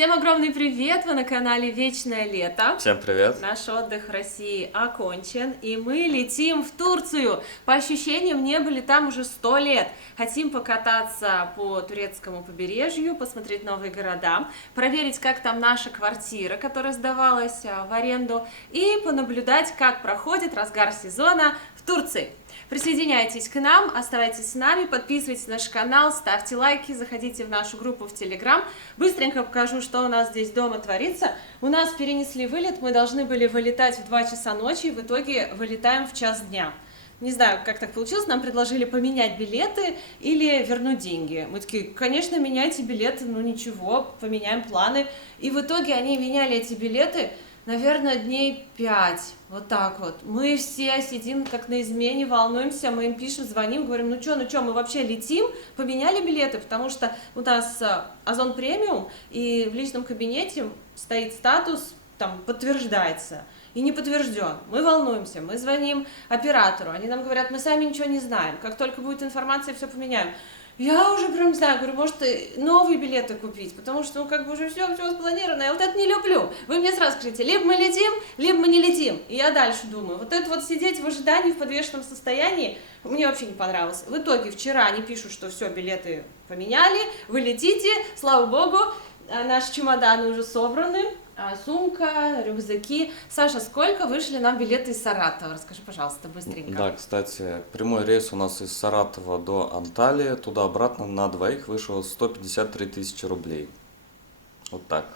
Всем огромный привет! Вы на канале Вечное Лето. Всем привет! Наш отдых в России окончен, и мы летим в Турцию. По ощущениям, не были там уже 100 лет. Хотим покататься по турецкому побережью, посмотреть новые города, проверить, как там наша квартира, которая сдавалась в аренду, и понаблюдать, как проходит разгар сезона в Турции. Присоединяйтесь к нам, оставайтесь с нами, подписывайтесь на наш канал, ставьте лайки, заходите в нашу группу в Телеграм. Быстренько покажу, что у нас здесь дома творится. У нас перенесли вылет, мы должны были вылетать в 2 часа ночи, в итоге вылетаем в час дня. Не знаю, как так получилось, нам предложили поменять билеты или вернуть деньги. Мы такие, конечно, меняйте билеты, ну ничего, поменяем планы. И в итоге они меняли эти билеты, наверное, дней 5, вот так вот. Мы все сидим как на измене, волнуемся, мы им пишем, звоним, говорим, ну что, мы вообще летим? Поменяли билеты, потому что у нас Озон премиум, и в личном кабинете стоит статус, там, подтверждается, и не подтвержден. Мы волнуемся, мы звоним оператору, они нам говорят, мы сами ничего не знаем, как только будет информация, все поменяем. Я уже прям знаю, говорю, может, новые билеты купить, потому что, ну, как бы уже все спланировано, я вот это не люблю. Вы мне сразу скажите, либо мы летим, либо мы не летим. И я дальше думаю, вот это вот сидеть в ожидании, в подвешенном состоянии, мне вообще не понравилось. В итоге вчера они пишут, что все, билеты поменяли, вы летите, слава богу, наши чемоданы уже собраны, сумка, рюкзаки. Саша, сколько вышли нам билеты из Саратова? Расскажи, пожалуйста, быстренько. Да, кстати, прямой рейс у нас из Саратова до Анталии, туда-обратно на двоих вышел 153 тысячи рублей. Вот так.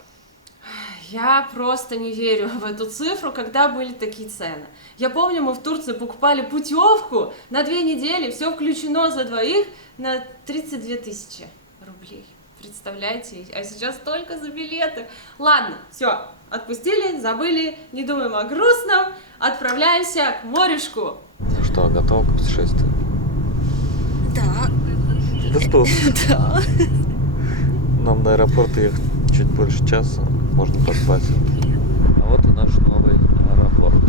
Я просто не верю в эту цифру, когда были такие цены. Я помню, мы в Турции покупали путевку на 2 недели, все включено за двоих на 32 тысячи рублей. Представляете? А сейчас только за билеты. Ладно, все, отпустили, забыли, не думаем о грустном, отправляемся к морюшку. Ну что, готова к путешествию? Да. Готов. Да. Нам на аэропорт ехать чуть больше часа, можно поспать. А вот и наш новый аэропорт.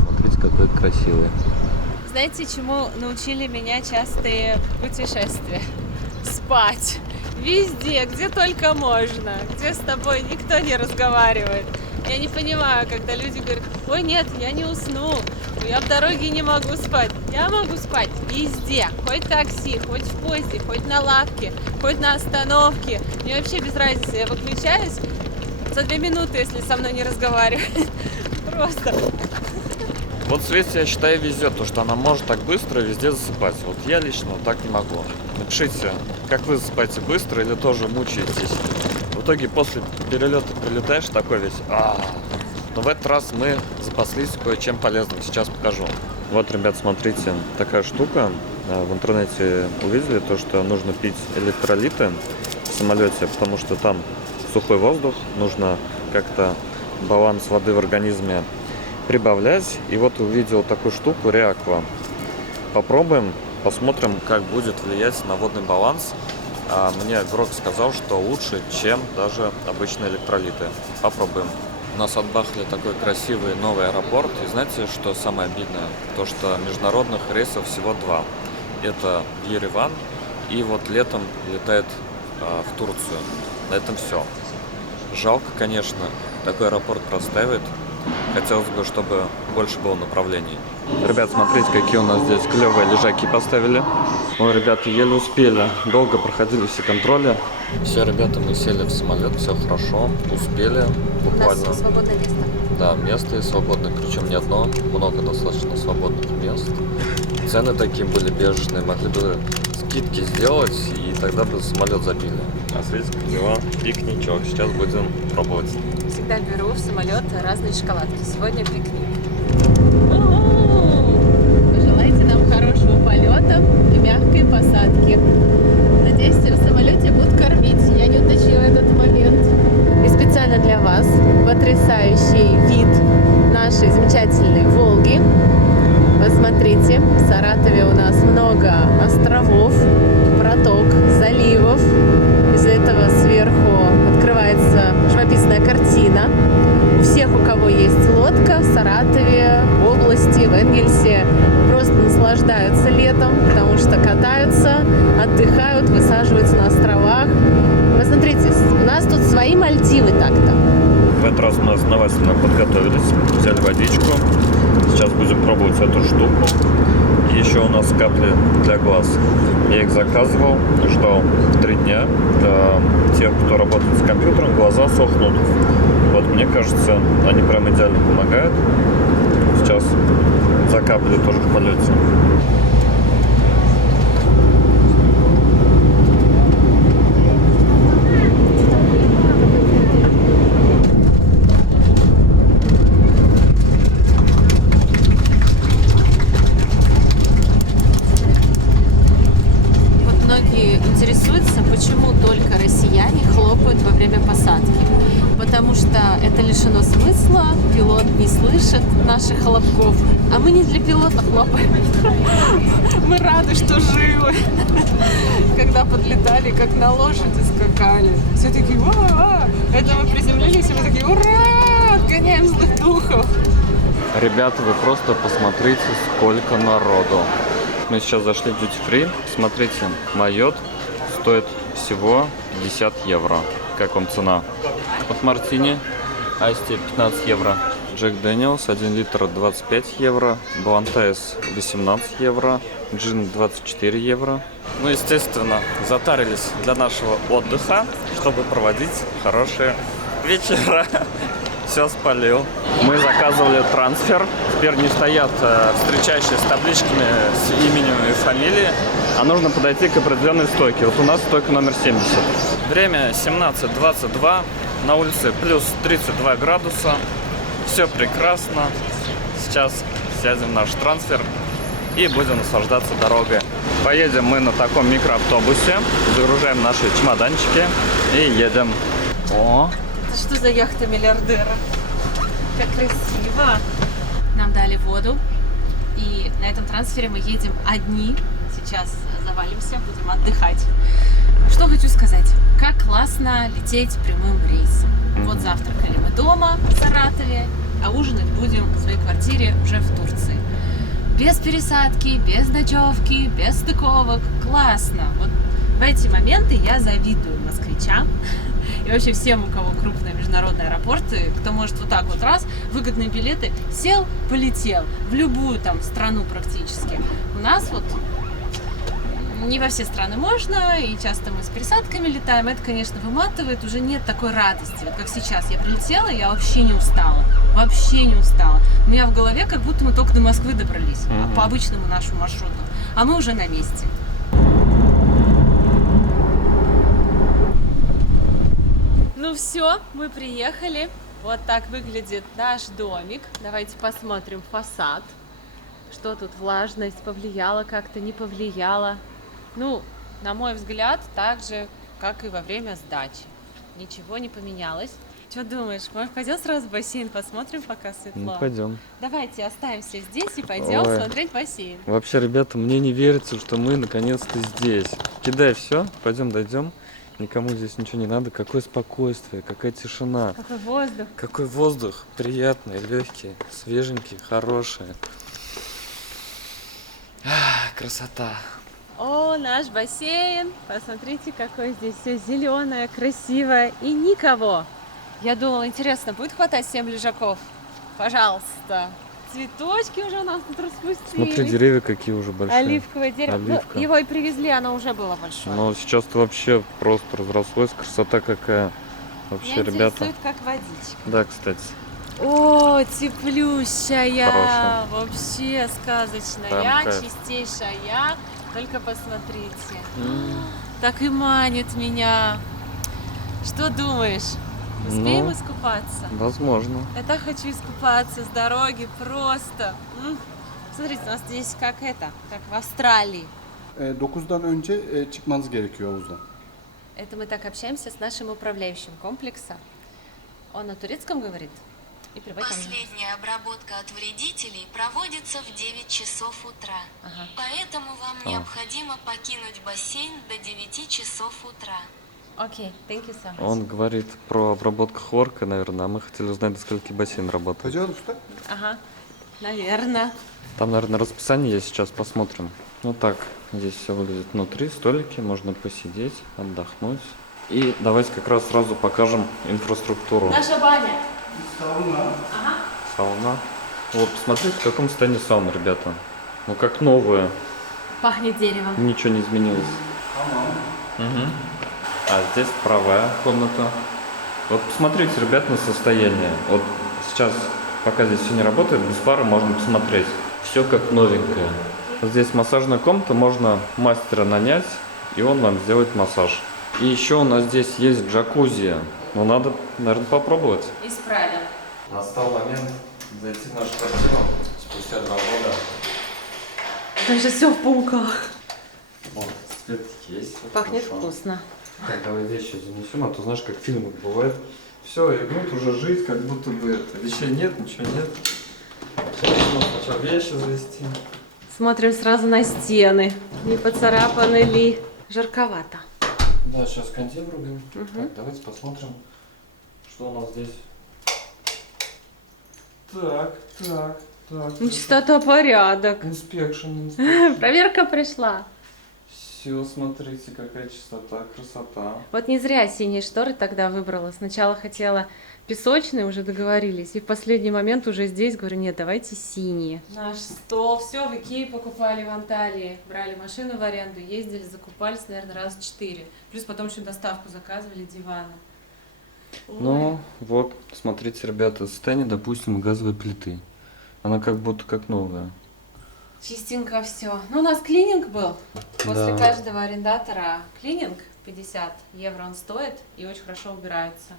Смотрите, какой красивый. Знаете, чему научили меня частые путешествия? Спать. Везде, где только можно, где с тобой никто не разговаривает. Я не понимаю, когда люди говорят, ой, нет, я не усну, я в дороге не могу спать. Я могу спать везде, хоть такси, хоть в поезде, хоть на лавке, хоть на остановке. Мне вообще без разницы, я выключаюсь за 2 минуты, если со мной не разговаривают. Просто. Вот Свете, я считаю, везет, то, что она может так быстро везде засыпать. Вот я лично так не могу. Напишите, как вы засыпаете быстро или тоже мучаетесь. В итоге после перелета прилетаешь такой весь. Но в этот раз мы запаслись кое-чем полезным. Сейчас покажу. Вот, ребят, смотрите, такая штука. В интернете увидели то, что нужно пить электролиты в самолете, потому что там сухой воздух, нужно как-то баланс воды в организме прибавлять. И вот увидел такую штуку Реаква. Попробуем, посмотрим, как будет влиять на водный баланс. Мне игрок сказал, что лучше, чем даже обычные электролиты. Попробуем. У нас отбахали такой красивый новый аэропорт. И знаете, что самое обидное? То, что международных рейсов всего 2. Это в Ереван и вот летом летает в Турцию. На этом все. Жалко, конечно, такой аэропорт простаивает. Хотелось бы, чтобы больше было направлений. Ребят, смотрите, какие у нас здесь клевые лежаки поставили. Ой, ребята, еле успели. Долго проходили все контроли. Все, ребята, мы сели в самолет, все хорошо. Успели буквально. У нас свободное место. Да, место и свободное, причем не одно. Много достаточно свободных мест. Цены такие были бешеные. Могли бы скидки сделать, и тогда бы самолет забили. А смотрите, как дела? Пикничок. Сейчас будем пробовать. Всегда беру в самолет разные шоколадки. Сегодня пикник. Пожелайте нам хорошего полета и мягкой посадки. Надеюсь, в самолете будут кормить. Я не уточнила этот момент. И специально для вас потрясающий вид нашей замечательной Волги. Посмотрите, в Саратове у нас много островов, проток, заливов. Из-за этого сверху открывается живописная картина. У всех, у кого есть лодка в Саратове, в области, в Энгельсе, просто наслаждаются летом, потому что катаются, отдыхают, высаживаются на островах. В Смотрите, у нас тут свои Мальдивы так-то. В этот раз мы основательно подготовились, взяли водичку. Сейчас будем пробовать эту штуку. И еще у нас капли для глаз. Я их заказывал, ждал 3 дня. Для тех, кто работает с компьютером, глаза сохнут. Вот мне кажется, они прям идеально помогают. Сейчас закапли тоже в полете. Интересуется, почему только россияне хлопают во время посадки. Потому что это лишено смысла, пилот не слышит наших хлопков, а мы не для пилота хлопаем. Мы рады, что живы. Когда подлетали, как на лошади скакали. Все такие, ура! Это мы приземлились, и мы такие, ура! Отгоняем злых духов. Ребята, вы просто посмотрите, сколько народу. Мы сейчас зашли в Duty Free. Смотрите, майот стоит всего 50 евро. Как вам цена? Вот мартини, айсти 15 евро. Джек Дэниелс 1 литр 25 евро. Блантайс 18 евро. Джин 24 евро. Ну, естественно, затарились для нашего отдыха, чтобы проводить хорошие вечера. Все спалил. Мы заказывали трансфер. Теперь не стоят встречающие с табличками с именем и фамилией, а нужно подойти к определенной стойке. Вот у нас стойка номер 70. Время 17:22. На улице плюс 32 градуса. Все прекрасно. Сейчас сядем в наш трансфер и будем наслаждаться дорогой. Поедем мы на таком микроавтобусе. Загружаем наши чемоданчики и едем. О! Что за яхта миллиардера? Как красиво! Нам дали воду, и на этом трансфере мы едем одни. Сейчас завалимся, будем отдыхать. Что хочу сказать. Как классно лететь прямым рейсом. Вот завтракали мы дома в Саратове, а ужинать будем в своей квартире уже в Турции. Без пересадки, без ночевки, без стыковок. Классно! Вот в эти моменты я завидую москвичам. И вообще всем, у кого крупные международные аэропорты, кто может вот так вот раз, выгодные билеты, сел, полетел в любую там страну практически. У нас вот не во все страны можно, и часто мы с пересадками летаем. Это, конечно, выматывает, уже нет такой радости. Вот как сейчас я прилетела, я вообще не устала. Вообще не устала. У меня в голове как будто мы только до Москвы добрались, по обычному нашему маршруту. А мы уже на месте. Ну все, мы приехали. Вот так выглядит наш домик. Давайте посмотрим фасад. Что тут влажность повлияла как-то, не повлияла. Ну, на мой взгляд, так же, как и во время сдачи. Ничего не поменялось. Что думаешь, может, пойдем сразу в бассейн посмотрим, пока светло? Ну, пойдем. Давайте оставимся здесь и пойдем смотреть бассейн. Вообще, ребята, мне не верится, что мы наконец-то здесь. Кидай все, пойдем дойдем. Никому здесь ничего не надо. Какое спокойствие, какая тишина. Какой воздух. Какой воздух. Приятный, легкий, свеженький, хороший. Красота. О, наш бассейн. Посмотрите, какое здесь все зеленое, красивое и никого. Я думала, интересно, будет хватать 7 лежаков? Пожалуйста. Цветочки уже у нас тут распустились. Смотри, деревья какие уже большие. Оливковое дерево. Оливка. Ну, его и привезли, оно уже было большое. Но сейчас-то вообще просто разрослось. Красота какая. Вообще, Меня ребята. интересует, как водичка. Да, кстати. О, теплющая. Хорошая. Вообще сказочная. Прям кайф. Чистейшая. Только посмотрите. Так и манит меня. Что думаешь? Успеем искупаться? Возможно. Я так хочу искупаться с дороги просто. Смотрите, у нас здесь как в Австралии. 9'dan önce çıkmanız gerekiyor havuzdan. Это мы так общаемся с нашим управляющим комплекса. Он на турецком говорит и переводит нам. Последняя обработка от вредителей проводится в 9 часов утра. Поэтому вам необходимо покинуть бассейн до 9 часов утра. Окей, thank you so much. Он говорит про обработку хлоркой, наверное, а мы хотели узнать, до скольки бассейн работает. Пожалуйста. Ага, наверное. Там, наверное, расписание есть, сейчас посмотрим. Ну так, здесь все выглядит внутри, столики, можно посидеть, отдохнуть. И давайте как раз сразу покажем инфраструктуру. Наша баня. Сауна. Вот, посмотрите, в каком состоянии сауна, ребята. Ну, как новая. Пахнет деревом. Ничего не изменилось. Мгм. А здесь правая комната. Вот посмотрите, ребят, на состояние. Вот сейчас, пока здесь все не работает, без пары можно посмотреть. Все как новенькое. Вот здесь массажная комната, можно мастера нанять, и он вам сделает массаж. И еще у нас здесь есть джакузи. Но надо, наверное, попробовать. Исправим. Настал момент зайти в нашу квартиру спустя 2 года. Там же все в пауках. Вот, цветики есть. вот Пахнет хорошо. вкусно. Так, давай вещи занесем, а то знаешь, как в фильмах бывает. Все, и идут уже жить, как будто бы это. Вещей нет, ничего нет. Сейчас нужно сначала вещи завести. Смотрим сразу на стены. Не поцарапаны ли. Жарковато. Да, сейчас кондей врубим. Так, давайте посмотрим, что у нас здесь. Так. Ну, чистота, порядок. Инспекшн. Проверка пришла. Все, смотрите, какая чистота, красота. Вот не зря синие шторы тогда выбрала. Сначала хотела песочные, уже договорились. И в последний момент уже здесь говорю, нет, давайте синие. Наш стол, все в Икее покупали в Анталии. Брали машину в аренду, ездили, закупались, наверное, раз 4. Плюс потом еще доставку заказывали дивана. Ой. Ну, вот, смотрите, ребята, состояние, допустим, газовой плиты. Она как будто как новая. Чистенько все. Ну, у нас клининг был. После Да. каждого арендатора клининг 50 евро он стоит и очень хорошо убираются.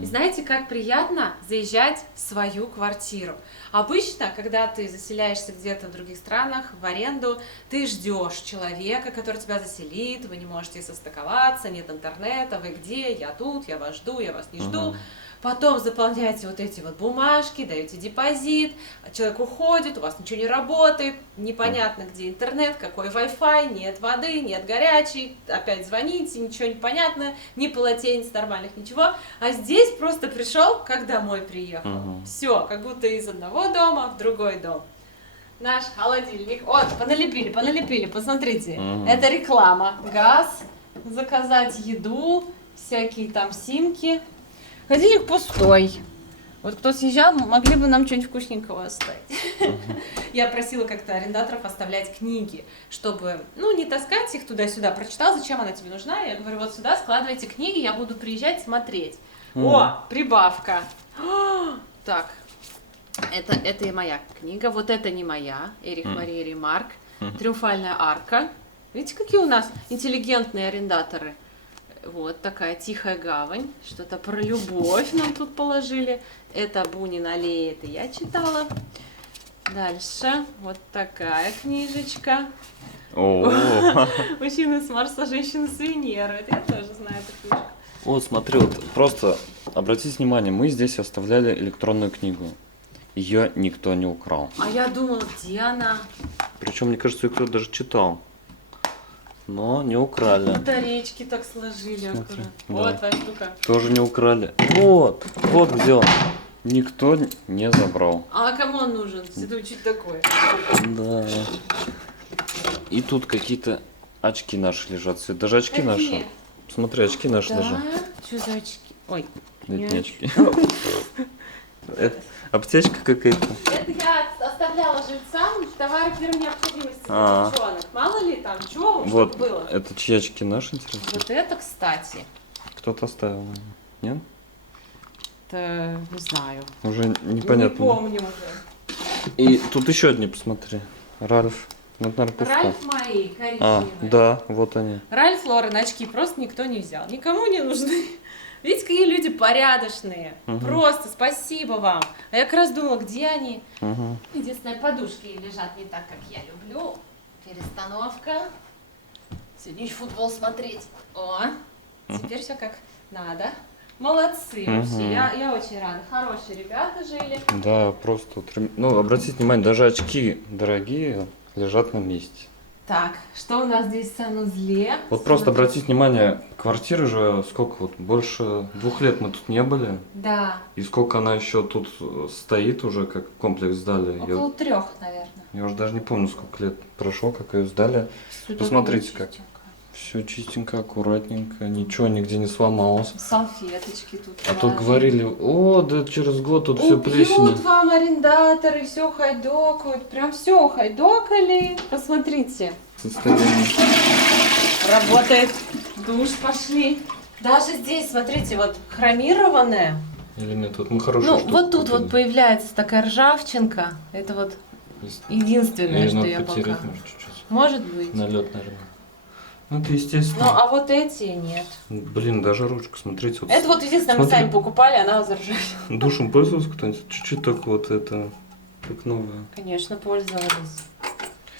И знаете, как приятно заезжать в свою квартиру. Обычно, когда ты заселяешься где-то в других странах в аренду, ты ждешь человека, который тебя заселит, вы не можете состыковаться, нет интернета, вы где, я тут, я вас жду, я вас не жду. Потом заполняете вот эти вот бумажки, даете депозит, человек уходит, у вас ничего не работает, непонятно, где интернет, какой Wi-Fi, нет воды, нет горячей, опять звоните, ничего не понятно, ни полотенец нормальных, ничего. А здесь просто пришел, как домой приехал. Все, как будто из одного дома в другой дом. Наш холодильник. Вот, поналепили, посмотрите. Это реклама. Газ, заказать еду, всякие там симки. Холодильник пустой. Вот кто съезжал, могли бы нам что-нибудь вкусненького оставить. Я просила как-то арендаторов оставлять книги, чтобы, ну, не таскать их туда-сюда. Прочитал, зачем она тебе нужна. Я говорю, вот сюда складывайте книги, я буду приезжать смотреть. О, прибавка. Так, это и моя книга. Вот это не моя. Эрих Мария Ремарк. Триумфальная арка. Видите, какие у нас интеллигентные арендаторы. Вот такая тихая гавань, что-то про любовь нам тут положили. Это Бунин аллея, это я читала. Дальше вот такая книжечка. Мужчины с Марса, женщины с Венеры. Это я тоже знаю эту книжку. Вот, смотри, вот просто обратите внимание, мы здесь оставляли электронную книгу. Ее никто не украл. А я думала, где она? Причем, мне кажется, ее кто-то даже читал. Но не украли. Батарейки так сложили. Смотри, Вот да. твоя штука. Тоже не украли. Вот где он. Никто не забрал. А кому он нужен? Это учить такое. Да. И тут какие-то очки наши лежат. Свет, даже очки Какие? наши. Смотри, очки наши даже. Да? Что за очки? Ой. Это не очки. Это аптечка какая-то. Это я оставляла жильцам товары первой необходимости для А. девчонок. Мало ли там чего, Вот, чтобы было. это чьи очки наши, интересно? Вот это, кстати, Кто-то оставил, наверное. Нет? это не знаю. Уже Не непонятно. помню уже. И тут еще одни, посмотри. Ральф. Ну, это, наверное, пусто. Ральф мои коричневые. А, да, вот они. Ральф Лорен очки просто никто не взял. Никому не нужны. Видите, какие люди порядочные. Просто спасибо вам. А я как раз думала, где они. Единственное, подушки лежат не так, как я люблю. Перестановка. Сегодня еще футбол смотреть. О, теперь все как надо. Молодцы вообще. Я очень рада. Хорошие ребята жили. Да, просто. Вот ну, обратите внимание, даже очки дорогие лежат на месте. Так, что у нас здесь в санузле? Вот просто обратите внимание, квартиры же сколько вот, больше 2 лет мы тут не были. Да, И сколько она еще тут стоит уже, как комплекс сдали. около 3, наверное. Я уже даже не помню, сколько лет прошло, как ее сдали. Посмотрите, как. Все чистенько, аккуратненько, ничего нигде не сломалось. Салфеточки тут. А тут говорили, о, да через год тут все плесень. Убьют вам арендаторы, все хайдокают. Прям все хайдокали. Посмотрите. Состояние. Работает. Душ пошли. Даже здесь, смотрите, вот хромированное. Элемент, вот мы хорошие Ну, штуки вот тут купили. вот появляется такая ржавчинка. Это вот Есть. единственное, Её что надо я потереть, пока. может, чуть-чуть. Может быть. Налет, наверное. Ну, это Ну, естественно. а вот эти нет. Блин, даже ручка, смотрите. Вот Это вот единственное, мы Смотри. сами покупали, она заржавела. Душем пользовался кто-нибудь? Чуть-чуть так вот это, как новое. Конечно, пользовались.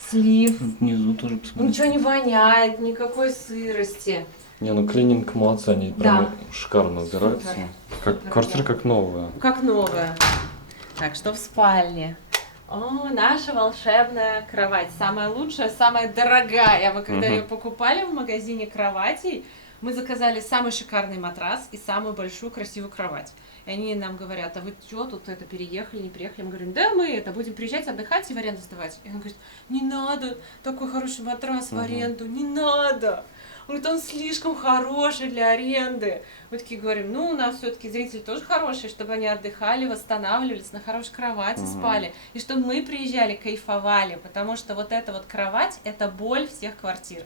Слив. Внизу тоже посмотрите. Ничего не воняет, никакой сырости. Не, ну клининг молодцы, они прям Да. шикарно убираются. Супер. Как Супер, квартира да. как новая. Как новая. Так, что в спальне? О, наша волшебная кровать. Самая лучшая, самая дорогая. Мы когда Мгм. ее покупали в магазине кроватей, мы заказали самый шикарный матрас и самую большую красивую кровать. И они нам говорят, а вы что, тут это переехали, не приехали? Мы говорим, да, мы это будем приезжать, отдыхать и в аренду сдавать. И он говорит, не надо такой хороший матрас в аренду, не надо. Он говорит, он слишком хороший для аренды. Мы такие говорим, ну, у нас все-таки зрители тоже хорошие, чтобы они отдыхали, восстанавливались, на хорошей кровати спали. И чтобы мы приезжали, кайфовали, потому что вот эта вот кровать, это боль всех квартир.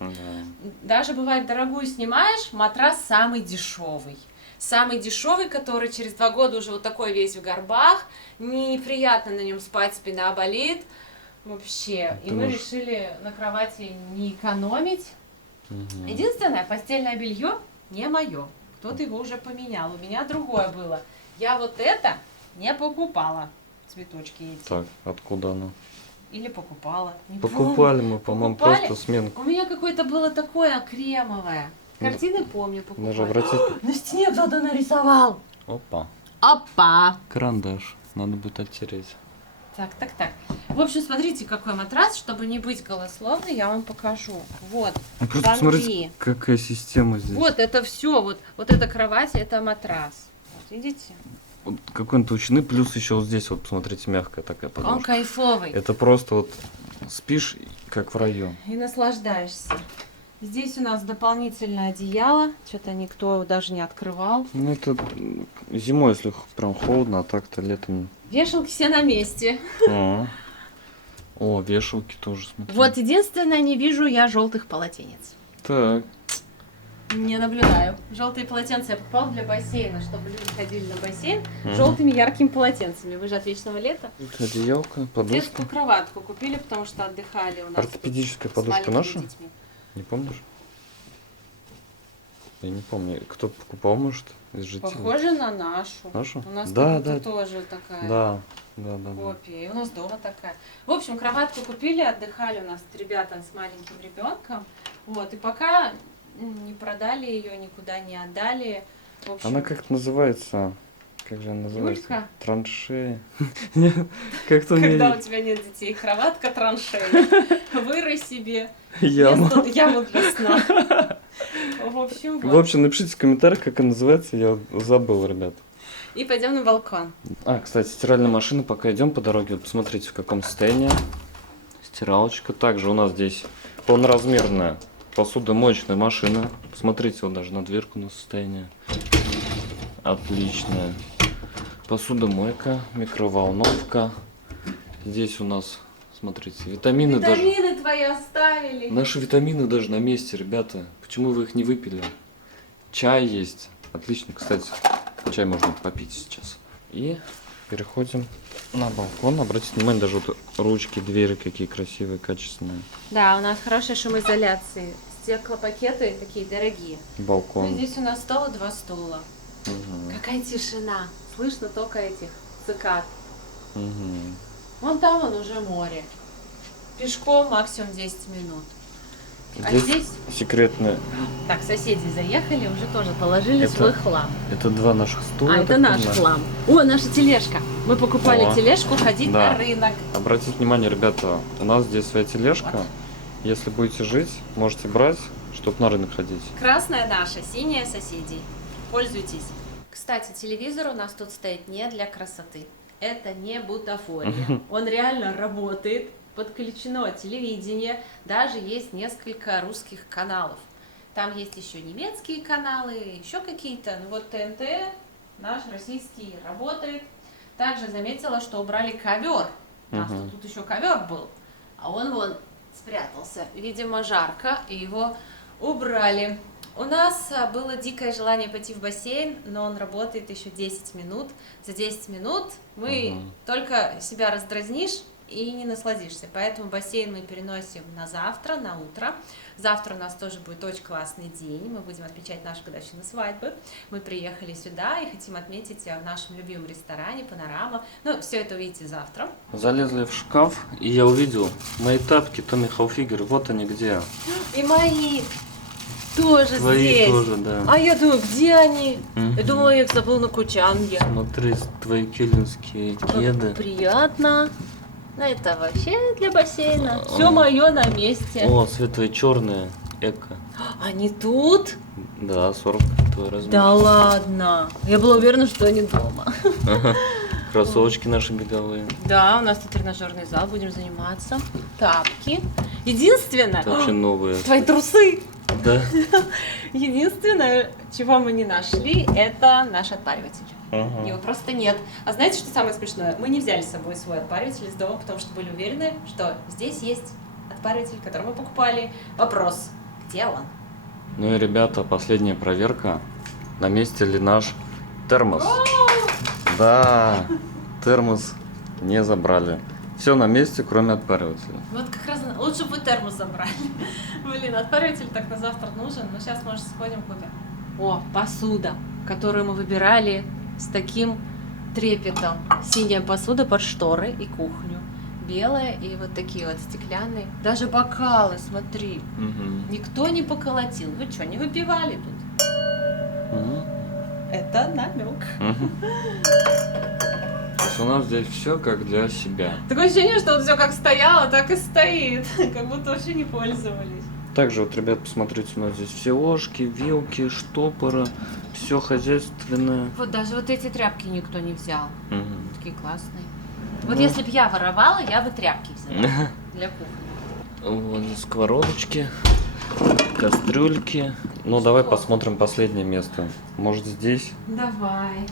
Даже бывает, дорогую снимаешь, матрас самый дешевый. Самый дешевый, который через 2 года уже вот такой весь в горбах, неприятно на нем спать, спина болит. Вообще. И Ты мы можешь- решили на кровати не экономить. Единственное, постельное белье не мое. Кто-то его уже поменял. У меня другое было. Я вот это не покупала. Цветочки эти. Так, откуда оно? Или покупала. Не Покупали помню. мы, по-моему, Покупали? просто сменку. У меня какое-то было такое кремовое. Картины помню, покупала. Даже обратить. На стене кто-то нарисовал. Опа. Опа! Карандаш. Надо будет оттереть. Так. В общем, смотрите, какой матрас. Чтобы не быть голословной, я вам покажу. Вот. Просто Банки. посмотрите, какая система здесь. Вот это все. Вот эта кровать, это матрас. Вот видите? Вот какой он толщины, плюс еще вот здесь вот, посмотрите, мягкая такая Он подушка. кайфовый. Это просто вот спишь, как в раю. И наслаждаешься. Здесь у нас дополнительное одеяло. Что-то никто даже не открывал. Ну это зимой, если прям холодно, а так-то летом. Вешалки все на месте. О, вешалки тоже, смотри. Вот единственное, не вижу я желтых полотенец. Так. Не наблюдаю. Желтые полотенца я покупала для бассейна, чтобы люди ходили на бассейн желтыми яркими полотенцами. Вы же от вечного лета. Одеялка, подушка. Детскую кроватку купили, потому что отдыхали у нас. Ортопедическая с подушка маленькими наша? детьми. Не помнишь? Я не помню. Кто покупал, может, из жителей? Похоже на нашу. Нашу? У нас Да, как будто да. тоже такая Да. копия. И у нас дома такая. В общем, кроватку купили, отдыхали у нас ребята с маленьким ребенком. Вот, и пока не продали ее, никуда не отдали. В общем, Она как-то называется. Как же она называется? Юлька? Траншея. Нет, как-то у когда у меня тебя нет детей, кроватка траншея. Вырой себе яма. яму для сна. В общем, В вот. общем, напишите в комментариях, как она называется, я забыл, ребят. И пойдем на балкон. Кстати, стиральная машина, пока идем по дороге, вот посмотрите, в каком состоянии. Стиралочка. Также у нас здесь полноразмерная посудомоечная машина. Посмотрите, вот даже на дверку на состояние. Отличная. Посудомойка, микроволновка. Здесь у нас, смотрите, витамины даже. Витамины твои оставили. Наши витамины даже на месте, ребята. Почему вы их не выпили? Чай есть. Отлично, кстати. Чай можно попить сейчас. И переходим на балкон. Обратите внимание, даже вот ручки, двери какие красивые, качественные. Да, у нас хорошая шумоизоляция. Стеклопакеты такие дорогие. Ну, Балкон. здесь у нас стол и 2 стула. Мгм. Какая тишина. Слышно только этих цикад. Мгм. Вон там вон уже море. Пешком максимум 10 минут. А Здесь здесь, секретная. так, соседи заехали, уже тоже положили Это свой хлам. Это 2 наших стула. А, я это так наш понимаю. хлам. О, наша тележка. Мы покупали О, тележку ходить да. на рынок. Обратите внимание, ребята, у нас здесь своя тележка. Если будете жить, можете брать, чтобы на рынок ходить. Красная наша, синяя соседей. Пользуйтесь. Кстати, телевизор у нас тут стоит не для красоты. Это не бутафория. Он реально работает. Подключено телевидение. Даже есть несколько русских каналов. Там есть еще немецкие каналы, еще какие-то. Ну вот ТНТ наш российский работает. Также заметила, что убрали ковер. У нас тут еще ковер был, а он вон спрятался. Видимо, жарко, и его убрали. У нас было дикое желание пойти в бассейн, но он работает еще 10 минут. За 10 минут мы только себя раздразнишь и не насладишься. Поэтому бассейн мы переносим на завтра, на утро. Завтра у нас тоже будет очень классный день. Мы будем отмечать нашу годовщину свадьбы. Мы приехали сюда и хотим отметить в нашем любимом ресторане «Панорама». Ну, все это увидите завтра. Залезли в шкаф, и я увидел мои тапки Томми Хилфигер. Вот они где. И мои тоже Твои здесь. тоже, да. А я думаю, где они? Я думала, я их забыл на Кучанге. Смотри, твои киллинские кеды. Приятно. Ну, это вообще для бассейна. Все мое на месте. О, светлые черные, эко. Они тут? Да, 40 твой размер. Да ладно. Я была уверена, что они дома. Кроссовочки наши беговые. Да, у нас тут тренажерный зал, будем заниматься. Тапки. Единственное... Это вообще новые. Твои трусы. Да. Единственное, чего мы не нашли, это наш отпариватель. Ага. Его просто нет. А знаете, что самое смешное? Мы не взяли с собой свой отпариватель из дома, потому что были уверены, что здесь есть отпариватель, который мы покупали. Вопрос, где он? Ну и, ребята, последняя проверка. На месте ли наш термос? Да, термос не забрали. Все на месте, кроме отпаривателя. Вот как раз лучше бы термос забрали. Блин, отпариватель так на завтра нужен, но сейчас, может, сходим купим. О, посуда, которую мы выбирали с таким трепетом. Синяя посуда под шторы и кухню. Белая и вот такие вот стеклянные. Даже бокалы, смотри. Никто не поколотил. Вы что, не выпивали тут? Это намек. То есть у нас здесь все как для себя. Такое ощущение, что вот все как стояло, так и стоит. Как будто вообще не пользовались. Также вот, ребят, посмотрите, у нас здесь все ложки, вилки, штопоры, все хозяйственное. Вот даже вот эти тряпки никто не взял. Такие классные. Вот если бы я воровала, я бы тряпки взяла для кухни. Вот здесь сковородочки, кастрюльки. Ну, давай посмотрим последнее место. Может, здесь? Давай.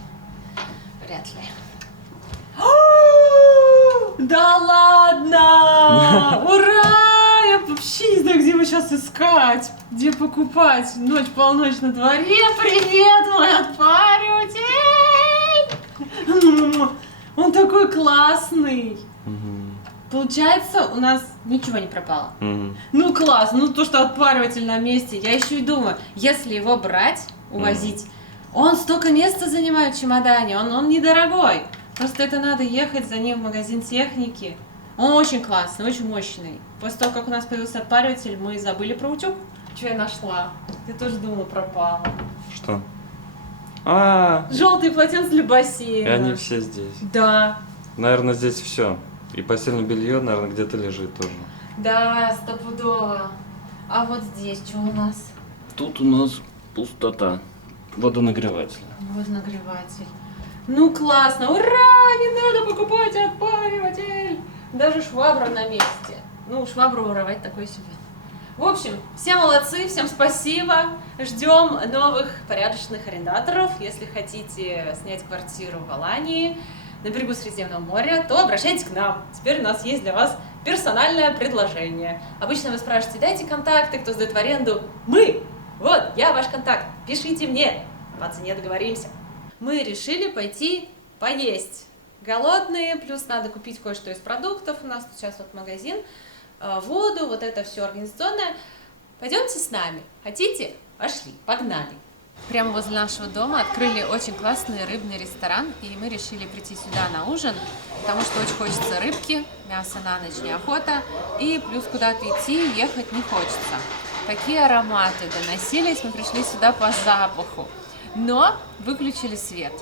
Вряд ли. Да ладно! Ура! Я вообще не знаю, где его сейчас искать, где покупать. Ночь, полночь на дворе. Привет, мой отпариватель! Он такой классный. Получается, у нас ничего не пропало. Ну класс, ну то, что отпариватель на месте. Я еще и думаю, если его брать, увозить, он столько места занимает в чемодане, он недорогой. Просто это надо ехать за ним в магазин техники. Он очень классный, очень мощный. После того, как у нас появился отпариватель, мы забыли про утюг. Что я нашла? Я тоже думала, пропала. Что? Желтые полотенца для бассейна. И они все здесь. Да. Наверное, здесь все. И постельное белье, наверное, где-то лежит тоже. Да, стопудово. А вот здесь что у нас? Тут у нас пустота. Водонагреватель. Водонагреватель. Ну классно, ура! Не надо покупать отпариватель! Даже швабра на месте. Ну, швабру воровать такой себе. В общем, все молодцы, всем спасибо. Ждем новых порядочных арендаторов. Если хотите снять квартиру в Алании на берегу Средиземного моря, то обращайтесь к нам. Теперь у нас есть для вас персональное предложение. Обычно вы спрашиваете, дайте контакты, кто сдает в аренду. Мы! Вот, я ваш контакт. Пишите мне. По цене договоримся. Мы решили пойти поесть. Голодные, плюс надо купить кое-что из продуктов. У нас тут сейчас вот магазин, воду, вот это все организационное. Пойдемте с нами. Хотите? Пошли, погнали. Прямо возле нашего дома открыли очень классный рыбный ресторан, и мы решили прийти сюда на ужин, потому что очень хочется рыбки, мясо на ночь неохота, и плюс куда-то идти, ехать не хочется. Такие ароматы доносились, мы пришли сюда по запаху. Но выключили свет,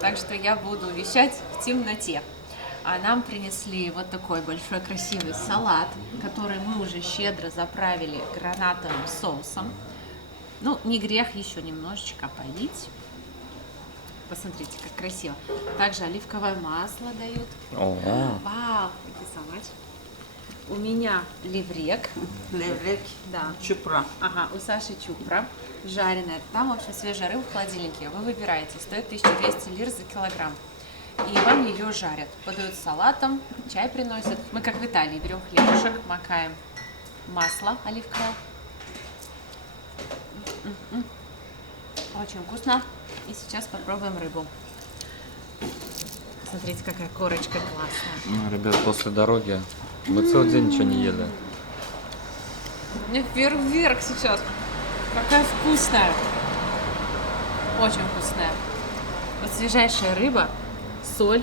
так что я буду вещать в темноте. А нам принесли вот такой большой красивый салат, который мы уже щедро заправили гранатовым соусом. Ну, не грех еще немножечко полить. Посмотрите, как красиво. Также оливковое масло дают. О, Вау, это салат. У меня леврек. Леврек, Да. чупра. Ага, у Саши чупра. Жареная. Там, в общем, свежая рыба в холодильнике. Вы выбираете. Стоит 1200 лир за килограмм. И вам ее жарят. Подают с салатом, чай приносят. Мы, как в Италии, берем хлебушек, макаем масло оливковое. Очень вкусно. И сейчас попробуем рыбу. Смотрите, какая корочка классная. Ну, ребят, после дороги мы целый день ничего не ели. Мне вверх сейчас. Какая вкусная. Очень вкусная. Вот свежайшая рыба, соль.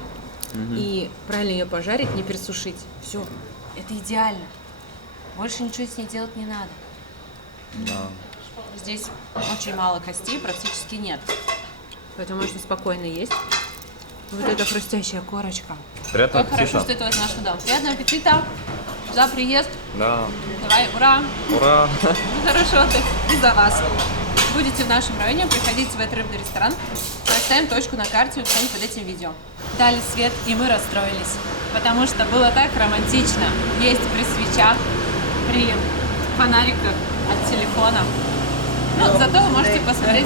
И правильно ее пожарить, не пересушить. Все. Это идеально. Больше ничего с ней делать не надо. Да. Здесь очень мало костей, практически нет. Поэтому можно спокойно есть. Вот эта хрустящая корочка. Приятного Как хорошо, аппетита. что это возле нашего дома. Приятного аппетита. За приезд. Да. Давай, ура. Ура! Хороший отдых и за вас. Будете в нашем районе, приходите в этот рыбный ресторан. Поставим точку на карте в описании под этим видео. Дали свет, и мы расстроились. Потому что было так романтично есть при свечах, при фонариках от телефона. Ну, зато вы можете посмотреть.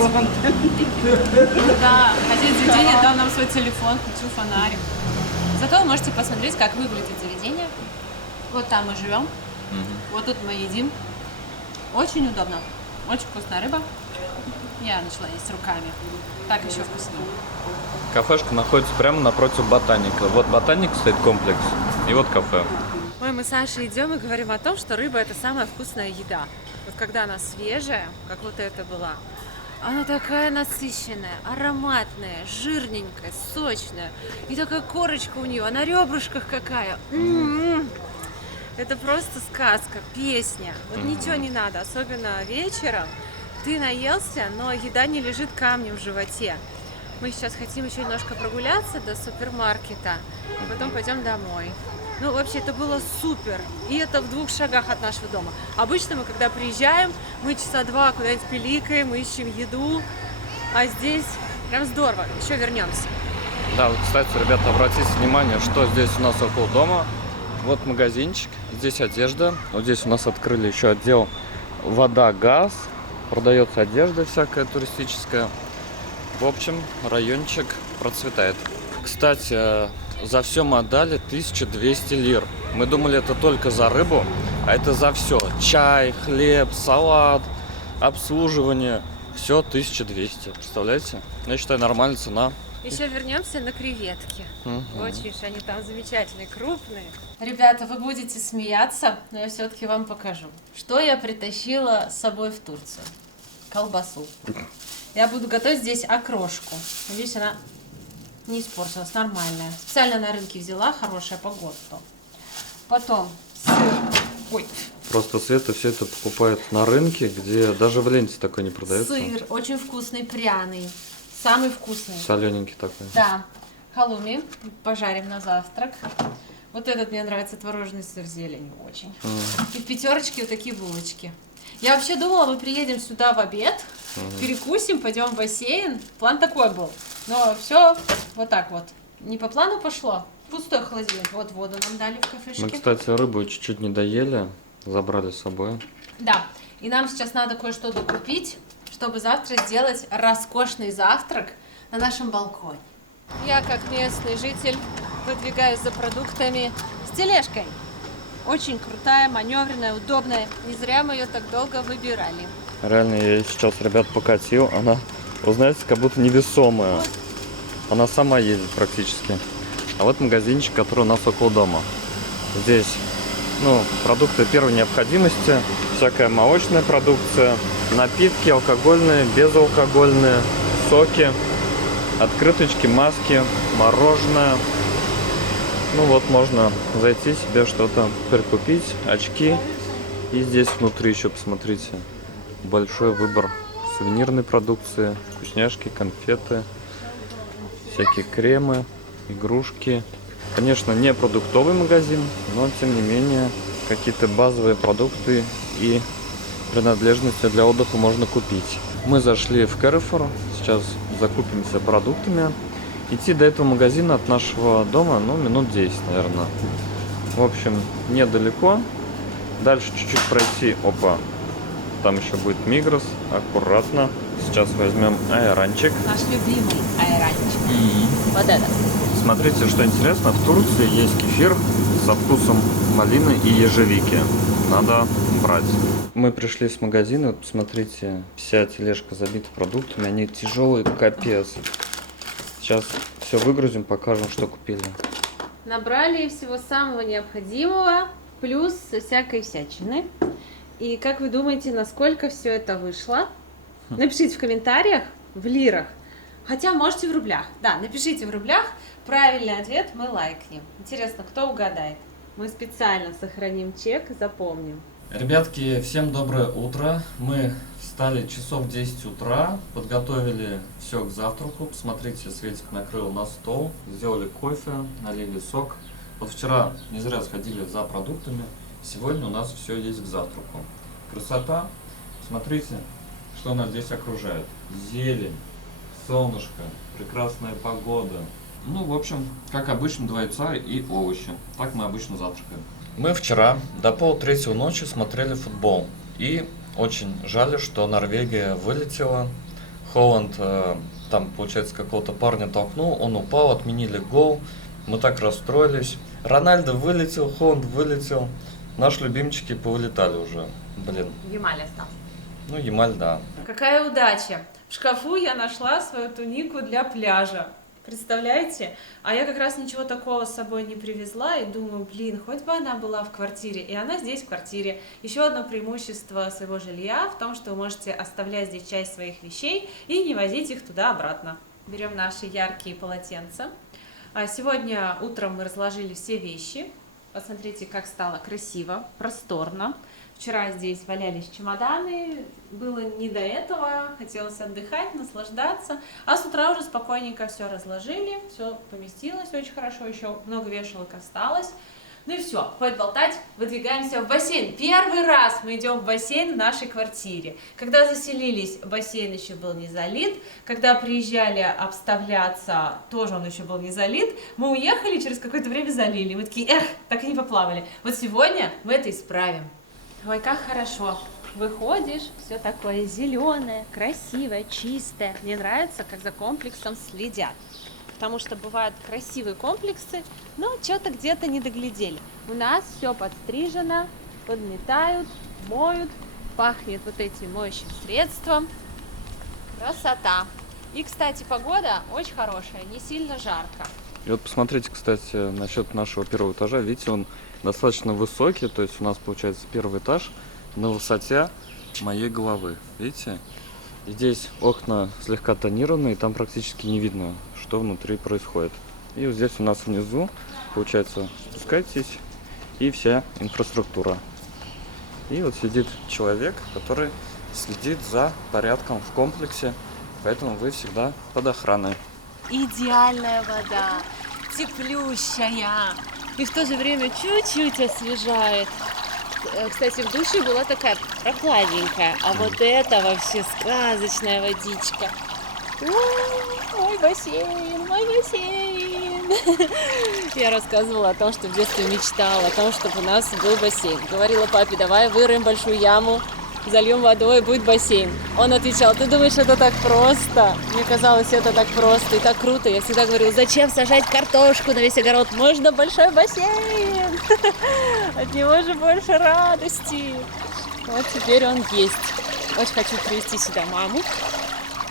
Да, хозяин заведения дал нам свой телефон, включил фонарик. Зато вы можете посмотреть, как выглядит заведение. Вот там мы живем. Вот тут мы едим. Очень удобно. Очень вкусная рыба. Я начала есть руками. Так еще вкуснее. Кафешка находится прямо напротив ботаника. Вот ботаник стоит комплекс, и вот кафе. Ой, мы с Сашей идем и говорим о том, что рыба — это самая вкусная еда. Вот когда она свежая, как вот это была, она такая насыщенная, ароматная, жирненькая, сочная. И такая корочка у нее, а на ребрышках какая. Это просто сказка, песня. Вот ничего не надо, особенно вечером. Ты наелся, но еда не лежит камнем в животе. Мы сейчас хотим еще немножко прогуляться до супермаркета, потом пойдем домой. Ну, вообще, это было супер. И это в 2 шагах от нашего дома. Обычно мы, когда приезжаем, мы часа 2 куда-нибудь пиликаем, ищем еду. А здесь прям здорово. Еще вернемся. Да, вот, кстати, ребята, обратите внимание, что здесь у нас около дома. Вот магазинчик, здесь одежда. Вот здесь у нас открыли еще отдел вода, газ. Продается одежда всякая туристическая. В общем, райончик процветает. Кстати, за все мы отдали 1200 лир. Мы думали, это только за рыбу, а это за все. Чай, хлеб, салат, обслуживание. Все 1200. Представляете? Я считаю, нормальная цена. Еще вернемся на креветки. Очень уж они там замечательные, крупные. Ребята, вы будете смеяться, но я все-таки вам покажу. Что я притащила с собой в Турцию? Колбасу. Я буду готовить здесь окрошку. Надеюсь, она не испортилась, нормальная. Специально на рынке взяла, хорошая по ГОСТу. Потом сыр. Ой. Просто Света все это покупает на рынке, где даже в ленте такой не продается. Сыр очень вкусный, пряный. Самый вкусный. Солененький такой. Да. Халуми пожарим на завтрак. Вот этот мне нравится, творожный сыр с зеленью очень. И в пятерочке вот такие булочки. Я вообще думала, мы приедем сюда в обед, перекусим, пойдем в бассейн. План такой был. Но все вот так вот. Не по плану пошло. Пустой холодильник. Вот воду нам дали в кафешке. Мы, кстати, рыбу чуть-чуть не доели, забрали с собой. Да. И нам сейчас надо кое-что докупить, чтобы завтра сделать роскошный завтрак на нашем балконе. Я, как местный житель, выдвигаюсь за продуктами с тележкой. Очень крутая, маневренная, удобная. Не зря мы ее так долго выбирали. Реально, я ее сейчас, ребят, покатил. Она, вы знаете, как будто невесомая. Она сама едет практически. А вот магазинчик, который у нас около дома. Здесь, продукты первой необходимости. Всякая молочная продукция, напитки алкогольные, безалкогольные, соки, открыточки, маски, мороженое. Можно зайти себе что-то прикупить, очки. И здесь внутри еще, посмотрите, большой выбор сувенирной продукции, вкусняшки, конфеты, всякие кремы, игрушки. Конечно, не продуктовый магазин, но тем не менее какие-то базовые продукты и принадлежности для отдыха можно купить. Мы зашли в Carrefour, сейчас закупимся продуктами. Идти до этого магазина от нашего дома, минут 10, наверное. В общем, недалеко. Дальше чуть-чуть пройти. Опа. Там еще будет Мигрос. Аккуратно. Сейчас возьмем айранчик. Наш любимый айранчик. Вот это. Смотрите, что интересно. В Турции есть кефир со вкусом малины и ежевики. Надо брать. Мы пришли с магазина. Вот посмотрите, вся тележка забита продуктами. Они тяжелые, капец. Сейчас все выгрузим, покажем, что купили. Набрали всего самого необходимого, плюс всякой всячины. И как вы думаете, насколько все это вышло? Напишите в комментариях, в лирах. Хотя можете в рублях. Да, напишите в рублях. Правильный ответ мы лайкнем. Интересно, кто угадает? Мы специально сохраним чек, запомним. Ребятки, всем доброе утро. Мы встали часов в 10 утра, подготовили все к завтраку. Посмотрите, Светик накрыл на стол, сделали кофе, налили сок. Вот вчера не зря сходили за продуктами. Сегодня у нас все есть к завтраку. Красота. Смотрите, что нас здесь окружает. Зелень, солнышко, прекрасная погода. Ну, в общем, как обычно, 2 яйца и овощи. Так мы обычно завтракаем. Мы вчера до 2:30 ночи смотрели футбол. И очень жаль, что Норвегия вылетела. Холланд там, получается, какого-то парня толкнул, он упал, отменили гол. Мы так расстроились. Рональдо вылетел, Холланд вылетел. Наши любимчики повылетали уже. Блин. Ямаль остался. Ну, Ямаль, да. Какая удача! В шкафу я нашла свою тунику для пляжа. Представляете? А я как раз ничего такого с собой не привезла и думаю, блин, хоть бы она была в квартире. И она здесь в квартире. Еще одно преимущество своего жилья в том, что вы можете оставлять здесь часть своих вещей и не возить их туда-обратно. Берем наши яркие полотенца. Сегодня утром мы разложили все вещи. Посмотрите, как стало красиво, просторно. Вчера здесь валялись чемоданы, было не до этого, хотелось отдыхать, наслаждаться. А с утра уже спокойненько все разложили, все поместилось очень хорошо, еще много вешалок осталось. Ну и все, хватит болтать, выдвигаемся в бассейн. Первый раз мы идем в бассейн в нашей квартире. Когда заселились, бассейн еще был не залит. Когда приезжали обставляться, тоже он еще был не залит. Мы уехали, через какое-то время залили. Мы такие, так и не поплавали. Вот сегодня мы это исправим. Ой, как хорошо. Выходишь, все такое зеленое, красивое, чистое. Мне нравится, как за комплексом следят. Потому что бывают красивые комплексы, но что-то где-то не доглядели. У нас все подстрижено, подметают, моют, пахнет вот этим моющим средством. Красота. И, кстати, погода очень хорошая, не сильно жарко. И вот посмотрите, кстати, насчет нашего первого этажа. Видите, он достаточно высокий, то есть у нас получается первый этаж на высоте моей головы. Видите? И здесь окна слегка тонированные, там практически не видно, что внутри происходит. И вот здесь у нас внизу, получается, спускайтесь, и вся инфраструктура. И вот сидит человек, который следит за порядком в комплексе, поэтому вы всегда под охраной. Идеальная вода, теплющая и в то же время чуть-чуть освежает. Кстати, в душе была такая прохладненькая, а вот это вообще сказочная водичка. Мой бассейн, мой бассейн. Я рассказывала о том, что в детстве мечтала о том, чтобы у нас был бассейн. Говорила папе, давай выроем большую яму, зальем водой, и будет бассейн. Он отвечал, ты думаешь, это так просто? Мне казалось, это так просто и так круто. Я всегда говорила, зачем сажать картошку на весь огород? Можно большой бассейн. От него же больше радости. Вот теперь он есть. Очень хочу привезти сюда маму,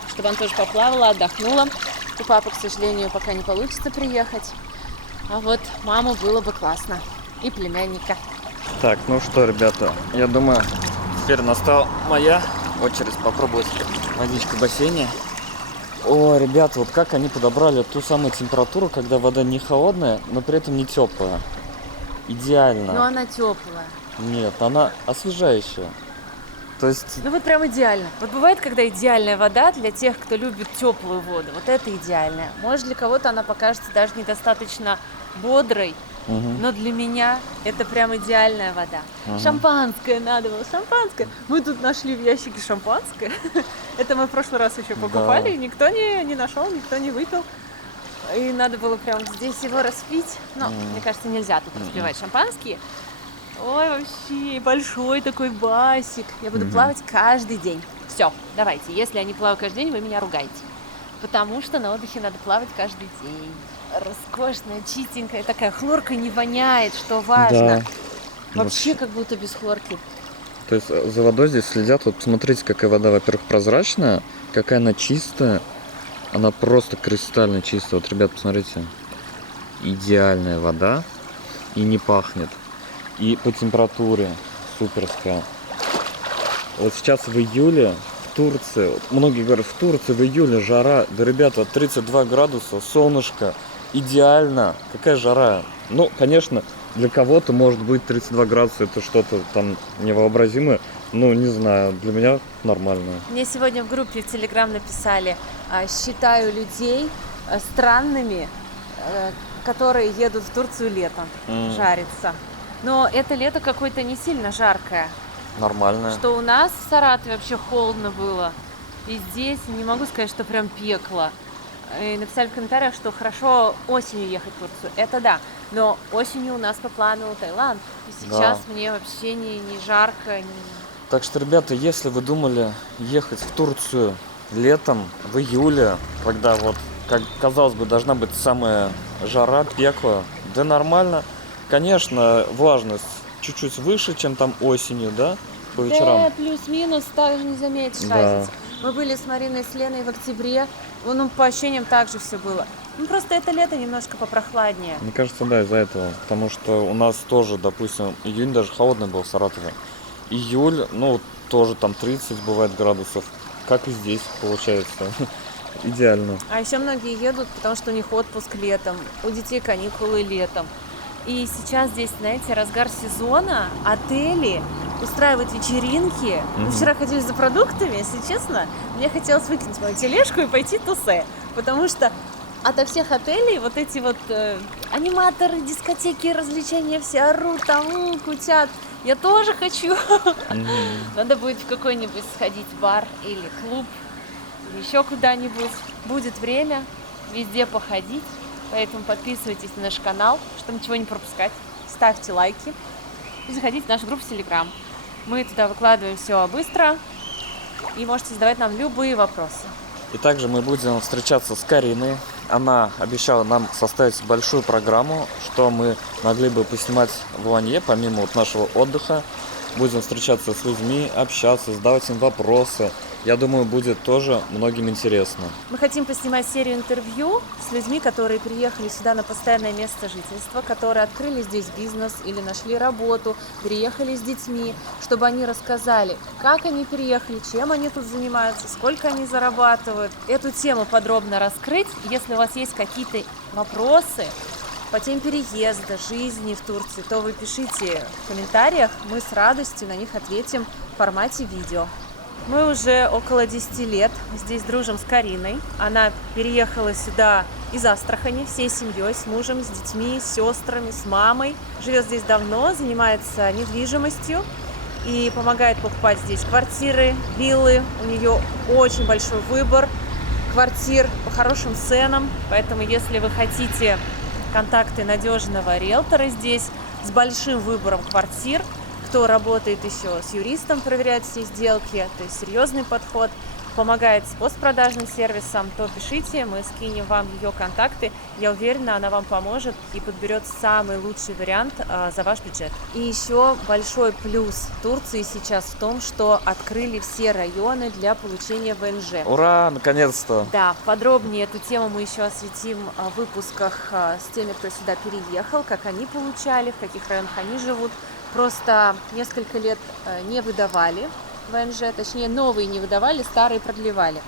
чтобы она тоже поплавала, отдохнула. У папы, к сожалению, пока не получится приехать. А вот маму было бы классно. И племянника. Так, ну что, ребята, я думаю, теперь настала моя очередь попробовать водичку в бассейне. О, ребята, вот как они подобрали ту самую температуру, когда вода не холодная, но при этом не теплая. Идеально. Но она теплая. Нет, она освежающая. То есть... Ну вот прям идеально. Вот бывает, когда идеальная вода для тех, кто любит теплую воду. Вот это идеальная. Может, для кого-то она покажется даже недостаточно бодрой, но для меня это прям идеальная вода. Шампанское надо было, шампанское. Мы тут нашли в ящике шампанское. Это мы в прошлый раз еще покупали, и никто не нашел, никто не выпил. И надо было прям здесь его распить. Но, мне кажется, нельзя тут распивать шампанские. Ой, вообще, большой такой басик. Я буду плавать каждый день. Все, давайте. Если я не плаваю каждый день, вы меня ругаете. Потому что на отдыхе надо плавать каждый день. Роскошная, чистенькая, такая хлорка не воняет, что важно. Да. Вообще как будто без хлорки. То есть за водой здесь следят. Вот смотрите, какая вода, во-первых, прозрачная, какая она чистая. Она просто кристально чистая. Вот, ребят, посмотрите. Идеальная вода. И не пахнет. И по температуре суперская. Вот сейчас в июле в Турции, вот многие говорят, в Турции в июле жара. Да, ребята, 32 градуса, солнышко. Идеально. Какая жара. Ну, конечно, для кого-то может быть 32 градуса, это что-то там невообразимое. Ну, не знаю, для меня нормально. Мне сегодня в группе в Телеграм написали: считаю людей странными, которые едут в Турцию летом жариться. Но это лето какое-то не сильно жаркое. Нормально. Что у нас в Саратове вообще холодно было. И здесь не могу сказать, что прям пекло. И написали в комментариях, что хорошо осенью ехать в Турцию. Это да. Но осенью у нас по плану Таиланд. И сейчас мне вообще не жарко. Так что, ребята, если вы думали ехать в Турцию летом, в июле, когда вот, как казалось бы, должна быть самая жара, пекло, да нормально. Конечно, влажность чуть-чуть выше, чем там осенью, да, по вечерам. Да, плюс-минус, также не заметишь разницы. Мы были с Мариной и с Леной в октябре, ну, по ощущениям так же все было. Ну, просто это лето немножко попрохладнее. Мне кажется, да, из-за этого. Потому что у нас тоже, допустим, июнь даже холодный был в Саратове. Июль, ну, тоже там 30 бывает градусов. Как и здесь, получается. Идеально. А еще многие едут, потому что у них отпуск летом, у детей каникулы летом. И сейчас здесь, знаете, разгар сезона, отели устраивают вечеринки. Мы вчера ходили за продуктами, если честно, мне хотелось выкинуть мою тележку и пойти тусе, потому что ото всех отелей вот эти вот аниматоры, дискотеки, развлечения, все орут, там кутят. Я тоже хочу. Надо будет в какой-нибудь сходить бар или клуб, или еще куда-нибудь. Будет время везде походить. Поэтому подписывайтесь на наш канал, чтобы ничего не пропускать. Ставьте лайки и заходите в нашу группу в Telegram. Мы туда выкладываем все быстро. И можете задавать нам любые вопросы. И также мы будем встречаться с Кариной. Она обещала нам составить большую программу, что мы могли бы поснимать в Аланье, помимо вот нашего отдыха. Будем встречаться с людьми, общаться, задавать им вопросы. Я думаю, будет тоже многим интересно. Мы хотим поснимать серию интервью с людьми, которые приехали сюда на постоянное место жительства, которые открыли здесь бизнес или нашли работу, переехали с детьми, чтобы они рассказали, как они переехали, чем они тут занимаются, сколько они зарабатывают. Эту тему подробно раскрыть. Если у вас есть какие-то вопросы по теме переезда, жизни в Турции, то вы пишите в комментариях, мы с радостью на них ответим в формате видео. Мы уже около 10 лет здесь дружим с Кариной. Она переехала сюда из Астрахани всей семьей, с мужем, с детьми, с сестрами, с мамой. Живет здесь давно, занимается недвижимостью и помогает покупать здесь квартиры, виллы. У нее очень большой выбор квартир по хорошим ценам. Поэтому, если вы хотите контакты надежного риэлтора здесь с большим выбором квартир, кто работает еще с юристом, проверяет все сделки, то есть серьезный подход, помогает с постпродажным сервисом, то пишите, мы скинем вам ее контакты. Я уверена, она вам поможет и подберет самый лучший вариант за ваш бюджет. И еще большой плюс Турции сейчас в том, что открыли все районы для получения ВНЖ. Ура, наконец-то! Да, подробнее эту тему мы еще осветим в выпусках с теми, кто сюда переехал, как они получали, в каких районах они живут. Просто несколько лет не выдавали ВНЖ, точнее новые не выдавали, старые продлевали.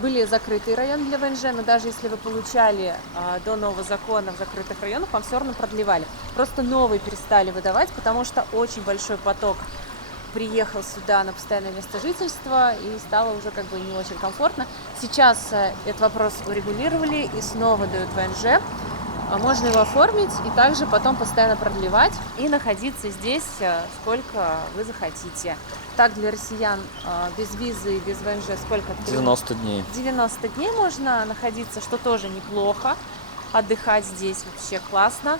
Были закрытые районы для ВНЖ, но даже если вы получали до нового закона в закрытых районах, вам все равно продлевали. Просто новые перестали выдавать, потому что очень большой поток приехал сюда на постоянное место жительства и стало уже как бы не очень комфортно. Сейчас этот вопрос урегулировали и снова дают ВНЖ. Можно его оформить и также потом постоянно продлевать и находиться здесь сколько вы захотите. Так, для россиян без визы и без ВНЖ сколько? 90 дней. 90 дней можно находиться, что тоже неплохо. отдыхать здесь вообще классно.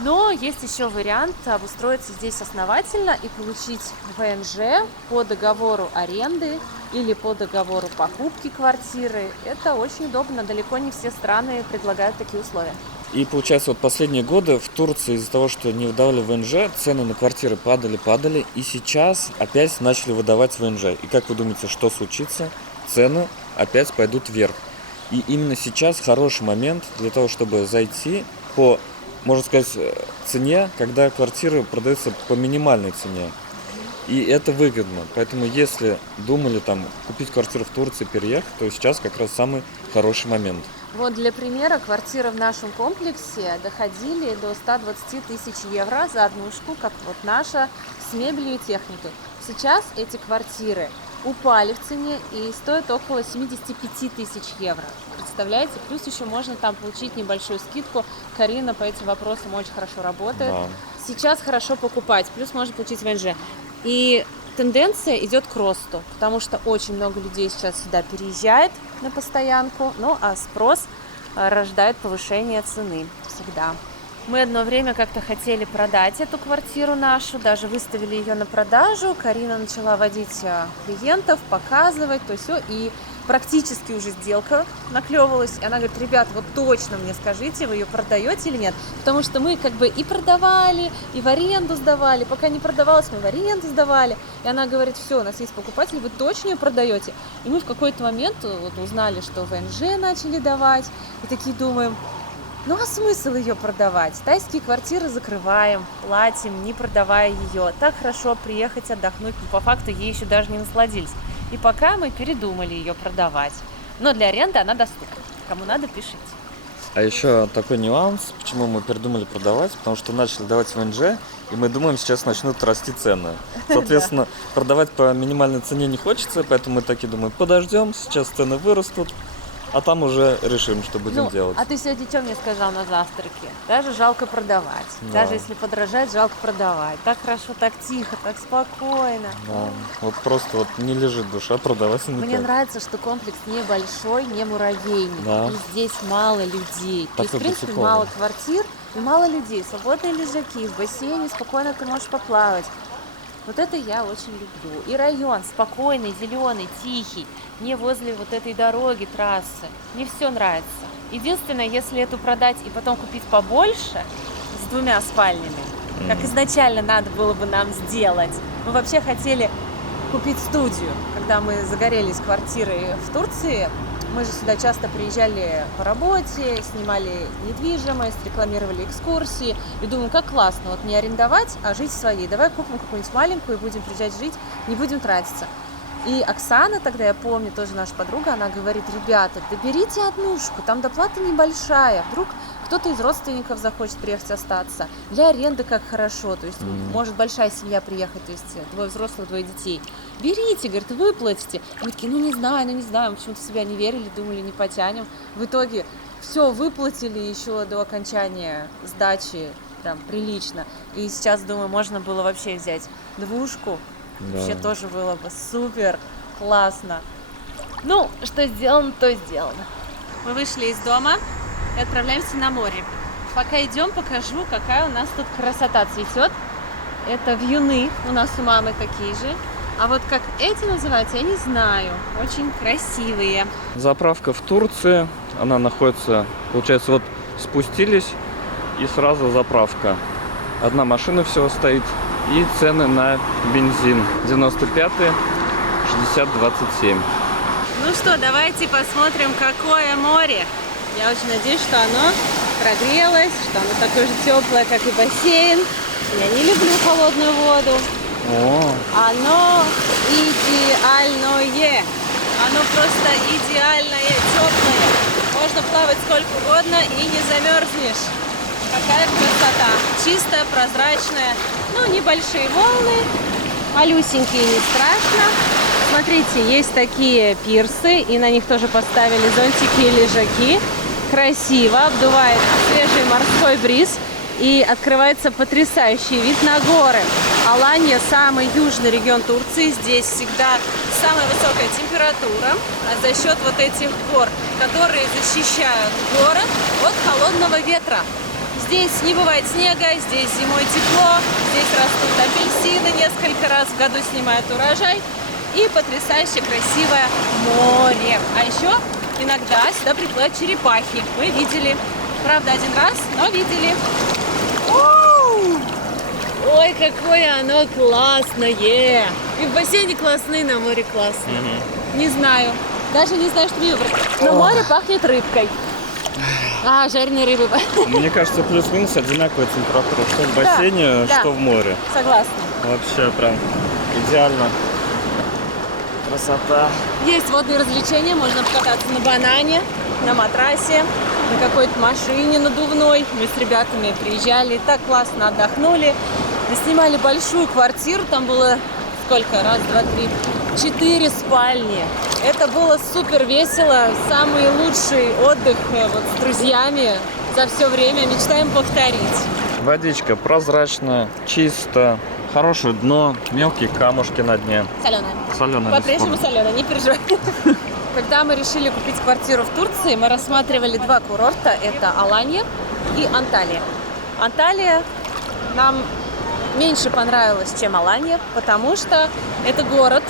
Но есть еще вариант обустроиться здесь основательно и получить ВНЖ по договору аренды или по договору покупки квартиры. Это очень удобно, далеко не все страны предлагают такие условия. И получается, вот последние годы в Турции из-за того, что не выдавали ВНЖ, цены на квартиры падали, и сейчас опять начали выдавать ВНЖ. И как вы думаете, что случится? Цены опять пойдут вверх. И именно сейчас хороший момент для того, чтобы зайти по, можно сказать, цене, когда квартиры продаются по минимальной цене. И это выгодно. Поэтому если думали там купить квартиру в Турции, переехать, то сейчас как раз самый хороший момент. Вот для примера, квартиры в нашем комплексе доходили до 120 тысяч евро за однушку, как вот наша, с мебелью и техникой. Сейчас эти квартиры упали в цене и стоят около 75 тысяч евро. Представляете? Плюс еще можно там получить небольшую скидку. Карина по этим вопросам очень хорошо работает. Да. Сейчас хорошо покупать, плюс можно получить ВНЖ. И тенденция идет к росту, потому что очень много людей сейчас сюда переезжает на постоянку, ну а спрос рождает повышение цены всегда. Мы одно время как-то хотели продать эту квартиру нашу, даже выставили ее на продажу. Карина начала водить клиентов, показывать, то все, и практически уже сделка наклевывалась. И она говорит: ребят, вот точно мне скажите, вы ее продаете или нет? Потому что мы как бы и продавали, и в аренду сдавали. Пока не продавалось, мы в аренду сдавали. И она говорит: все, у нас есть покупатель, вы точно ее продаете? И мы в какой-то момент вот узнали, что ВНЖ начали давать. И такие думаем: ну а смысл ее продавать? Тайские квартиры закрываем, платим, не продавая ее. Так хорошо приехать отдохнуть, но по факту ей еще даже не насладились. И пока мы передумали ее продавать. Но для аренды она доступна. Кому надо, пишите. А еще такой нюанс, почему мы передумали продавать, потому что начали давать ВНЖ, и мы думаем, сейчас начнут расти цены. Соответственно, продавать по минимальной цене не хочется, поэтому мы таки думаем, подождем, сейчас цены вырастут, а там уже решим, что будем делать. А ты сегодня что мне сказал на завтраке? Даже жалко продавать. Да. Даже если подорожать, жалко продавать. Так хорошо, так тихо, так спокойно. Да. Вот просто вот не лежит душа продавать никак. Мне нравится, что комплекс небольшой, не муравейник. Да. И здесь мало людей. То есть, в принципе, прикольно. мало квартир и мало людей. Свободные лежаки, в бассейне спокойно ты можешь поплавать. Вот это я очень люблю. И район спокойный, зеленый, тихий, не возле вот этой дороги, трассы. Мне все нравится. Единственное, если эту продать и потом купить побольше, с 2 спальнями, как изначально надо было бы нам сделать. Мы вообще хотели купить студию, когда мы загорелись квартирой в Турции. Мы же сюда часто приезжали по работе, снимали недвижимость, рекламировали экскурсии. И думаю, как классно, вот не арендовать, а жить своей. Давай купим какую-нибудь маленькую и будем приезжать жить, не будем тратиться. И Оксана, тогда я помню, тоже наша подруга, она говорит: ребята, да берите однушку, там доплата небольшая, вдруг кто-то из родственников захочет приехать остаться. Для аренды как хорошо, то есть может большая семья приехать, то есть 2 взрослых, 2 детей. Берите, говорит, выплатите. И мы такие: ну не знаю, мы почему-то в себя не верили, думали, не потянем. В итоге все выплатили еще до окончания сдачи, прям прилично. И сейчас, думаю, можно было вообще взять двушку. Да. Вообще тоже было бы супер классно. Ну, что сделано, то сделано. Мы вышли из дома и отправляемся на море. Пока идем, покажу, какая у нас тут красота цветет. Это вьюны, у нас у мамы такие же. А вот как эти называются, я не знаю. Очень красивые. Заправка в Турции, она находится, получается, вот спустились и сразу заправка. Одна машина всего стоит. И цены на бензин 95-й, 60-27. Ну что, давайте посмотрим, какое море. Я очень надеюсь, что оно прогрелось, что оно такое же теплое, как и бассейн. Я не люблю холодную воду. О, Оно идеальное. Оно просто идеальное, теплое. Можно плавать сколько угодно и не замерзнешь. Какая красота. Чистая, прозрачная. Ну, небольшие волны. Малюсенькие, не страшно. Смотрите, есть такие пирсы. И на них тоже поставили зонтики и лежаки. Красиво. Обдувает свежий морской бриз. и открывается потрясающий вид на горы. Аланья – самый южный регион Турции. Здесь всегда самая высокая температура, а за счет вот этих гор, которые защищают город от холодного ветра. Здесь не бывает снега, здесь зимой тепло, здесь растут апельсины, несколько раз в году снимают урожай. И потрясающе красивое море. А еще иногда сюда приплывают черепахи. Мы видели. Правда, один раз, но видели. Ой, какое оно классное! И в бассейне классное, и на море классное. Не знаю. Даже не знаю, что мне выбрать. Но море пахнет рыбкой. А, жареной рыбой. Мне кажется, плюс-минус одинаковая температура, что в бассейне, да. что в море. Согласна. Вообще прям идеально. Красота. Есть водные развлечения, можно покататься на банане, на матрасе, на какой-то машине надувной. Мы с ребятами приезжали, так классно отдохнули. Снимали большую квартиру, там было сколько? Раз, два, три, 4 спальни. Это было супер весело, самый лучший отдых вот с друзьями за все время. Мечтаем повторить. Водичка прозрачная, чисто, хорошее дно, мелкие камушки на дне. Соленая. Соленая. По-прежнему соленая, не переживай. Когда мы решили купить квартиру в Турции, мы рассматривали 2 курорта. Это Аланья и Анталия. Анталия нам меньше понравилась, чем Аланья, потому что это город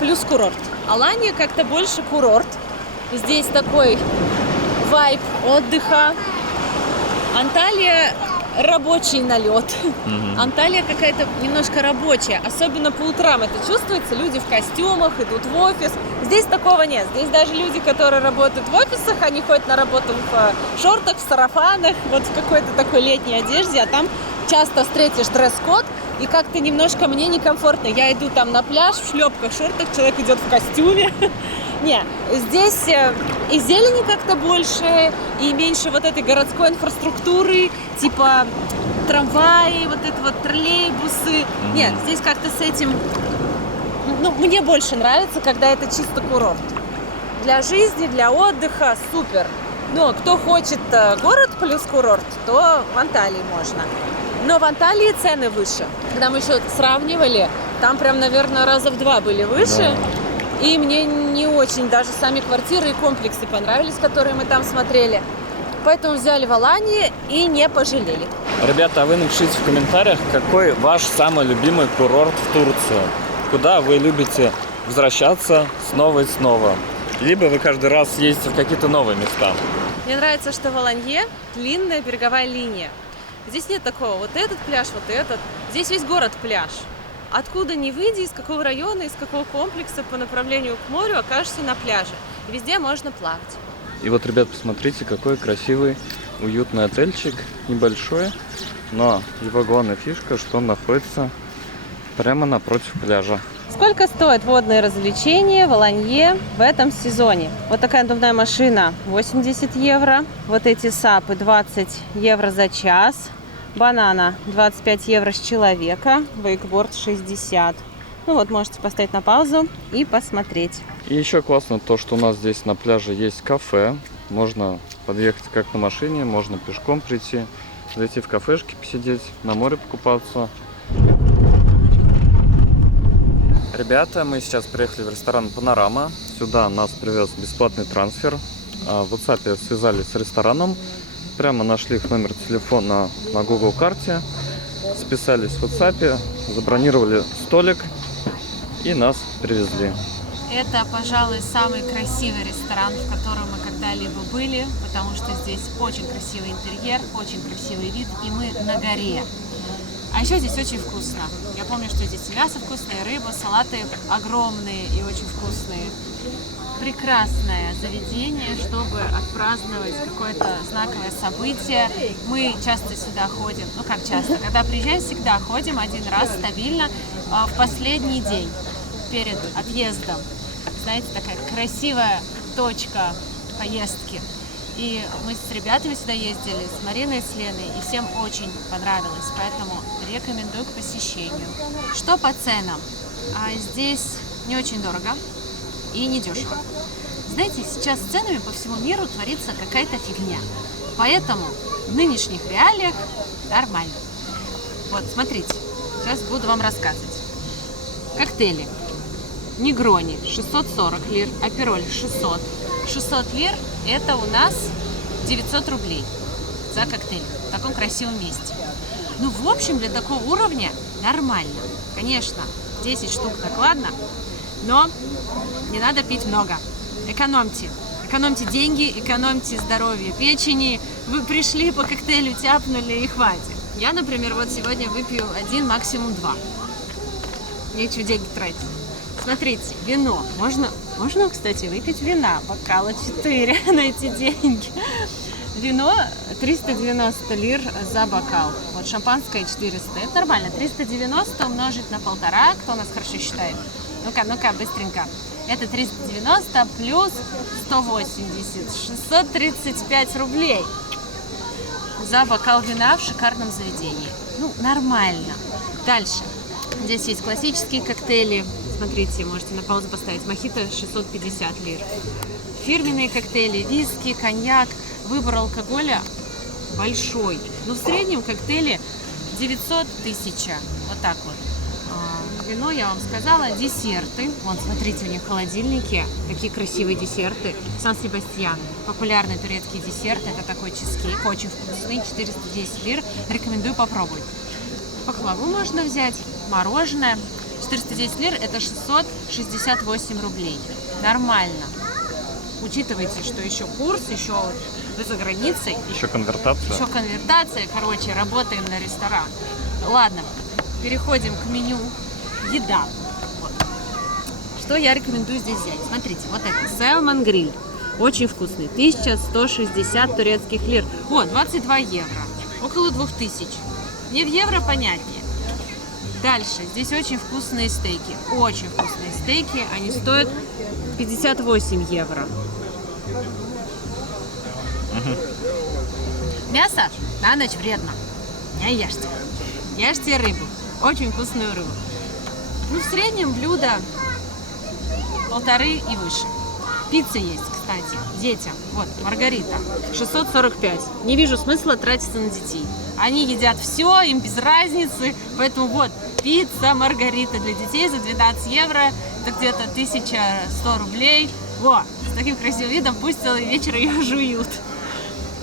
плюс курорт. Аланья как-то больше курорт. Здесь такой вайб отдыха. Анталия рабочий налет. Анталия какая-то немножко рабочая, особенно по утрам это чувствуется. Люди в костюмах идут в офис. Здесь такого нет. Здесь даже люди, которые работают в офисах, они ходят на работу в шортах, в сарафанах, вот в какой-то такой летней одежде, а там часто встретишь дресс-код, и как-то немножко мне некомфортно. Я иду там на пляж в шлепках, шортах, человек идет в костюме. Не, здесь и зелени как-то больше, и меньше вот этой городской инфраструктуры, типа трамваи, вот это вот троллейбусы. Нет, здесь как-то с этим, ну, мне больше нравится, когда это чисто курорт. Для жизни, для отдыха супер. Но кто хочет город плюс курорт, то в Анталии можно. Но в Анталии цены выше. Когда мы еще сравнивали, там прям, наверное, раза в 2 были выше. Да. И мне не очень даже сами квартиры и комплексы понравились, которые мы там смотрели. Поэтому взяли в Алании и не пожалели. Ребята, а вы напишите в комментариях, какой ваш самый любимый курорт в Турции. Куда вы любите возвращаться снова и снова. Либо вы каждый раз ездите в какие-то новые места. Мне нравится, что в Аланье длинная береговая линия. Здесь нет такого, вот этот пляж, вот этот. Здесь весь город пляж. Откуда ни выйди, из какого района, из какого комплекса по направлению к морю окажешься на пляже. И везде можно плавать. И вот, ребят, посмотрите, какой красивый, уютный отельчик, небольшой, но его главная фишка, что он находится прямо напротив пляжа. Сколько стоят водные развлечения в Аланье в этом сезоне? Вот такая надувная машина 80 евро, вот эти сапы 20 евро за час, банана 25 евро с человека, вейкборд 60. Ну вот, можете поставить на паузу и посмотреть. И еще классно то, что у нас здесь на пляже есть кафе. Можно подъехать как на машине, можно пешком прийти, зайти в кафешки, посидеть, на море покупаться. Ребята, мы сейчас приехали в ресторан «Панорама». Сюда нас привез бесплатный трансфер. В WhatsApp связались с рестораном. Прямо нашли их номер телефона на Google карте. Списались в WhatsApp, забронировали столик и нас привезли. Это, пожалуй, самый красивый ресторан, в котором мы когда-либо были, потому что здесь очень красивый интерьер, очень красивый вид, и мы на горе. А еще здесь очень вкусно. Я помню, что здесь мясо вкусное, рыба, салаты огромные и очень вкусные. Прекрасное заведение, чтобы отпраздновать какое-то знаковое событие. Мы часто сюда ходим, ну как часто, когда приезжаем, всегда ходим один раз стабильно в последний день перед отъездом. Знаете, такая красивая точка поездки. И мы с ребятами сюда ездили, с Мариной и с Леной, и всем очень понравилось, поэтому рекомендую к посещению. Что по ценам? Здесь не очень дорого и не дешево. Знаете, сейчас с ценами по всему миру творится какая-то фигня. Поэтому в нынешних реалиях нормально. Вот, смотрите, сейчас буду вам рассказывать. Коктейли. Негрони 640 лир, Апероль 600. 600 лир это у нас 900 рублей за коктейль в таком красивом месте. Ну, в общем, для такого уровня нормально. Конечно, 10 штук накладно, но не надо пить много. Экономьте. Экономьте деньги, экономьте здоровье печени. Вы пришли по коктейлю, тяпнули и хватит. Я, например, вот сегодня выпью 1, максимум 2. Нечего деньги тратить. Смотрите, вино. Можно, кстати, выпить вина. Бокала 4 на эти деньги. Вино 390 лир за бокал. Вот шампанское 400. Это нормально. 390 умножить на 1,5. Кто у нас хорошо считает? Ну-ка, быстренько. Это 390 плюс 180. 635 рублей за бокал вина в шикарном заведении. Ну, нормально. Дальше. Здесь есть классические коктейли. Смотрите, можете на паузу поставить. Мохито 650 лир. Фирменные коктейли, виски, коньяк. Выбор алкоголя большой. Но в среднем коктейли 900 тысяч. Вот так вот. Вино, я вам сказала. Десерты. Вон, смотрите, у них в холодильнике такие красивые десерты. Сан-Себастьян. Популярный турецкий десерт. Это такой чизкейк. Очень вкусный. 410 лир. Рекомендую попробовать. Пахлаву можно взять. Мороженое. 410 лир это 668 рублей. Нормально. Учитывайте, что еще курс, еще вы за границей. Еще конвертация. Еще конвертация. Короче, работаем на ресторан. Ладно, переходим к меню. Еда. Вот. Что я рекомендую здесь взять? Смотрите, вот это. Salmon Grill. Очень вкусный. 1160 турецких лир. О, 22 евро. Около 2000. Не в евро, понятнее. Дальше. Здесь очень вкусные стейки. Очень вкусные стейки. Они стоят 58 евро. Мясо на ночь вредно. Не ешьте. Ешьте рыбу. Очень вкусную рыбу. Ну, в среднем блюдо 1,5 и выше. Пицца есть, кстати, детям. Вот, Маргарита. 645. Не вижу смысла тратиться на детей. Они едят все, им без разницы. Поэтому вот, пицца Маргарита для детей за 12 евро. Это где-то 1100 рублей. Во, с таким красивым видом пусть целый вечер ее жуют.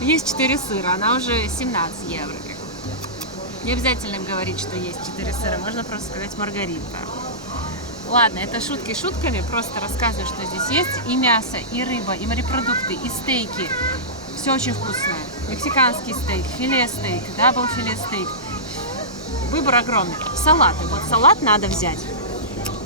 Есть 4 сыра, она уже 17 евро. Не обязательно им говорить, что есть 4 сыра, можно просто сказать Маргарита. Ладно, это шутки шутками, просто рассказываю, что здесь есть. И мясо, и рыба, и морепродукты, и стейки. Все очень вкусное. Мексиканский стейк, филе-стейк, дабл-филе-стейк. Выбор огромный. Салаты. Вот салат надо взять.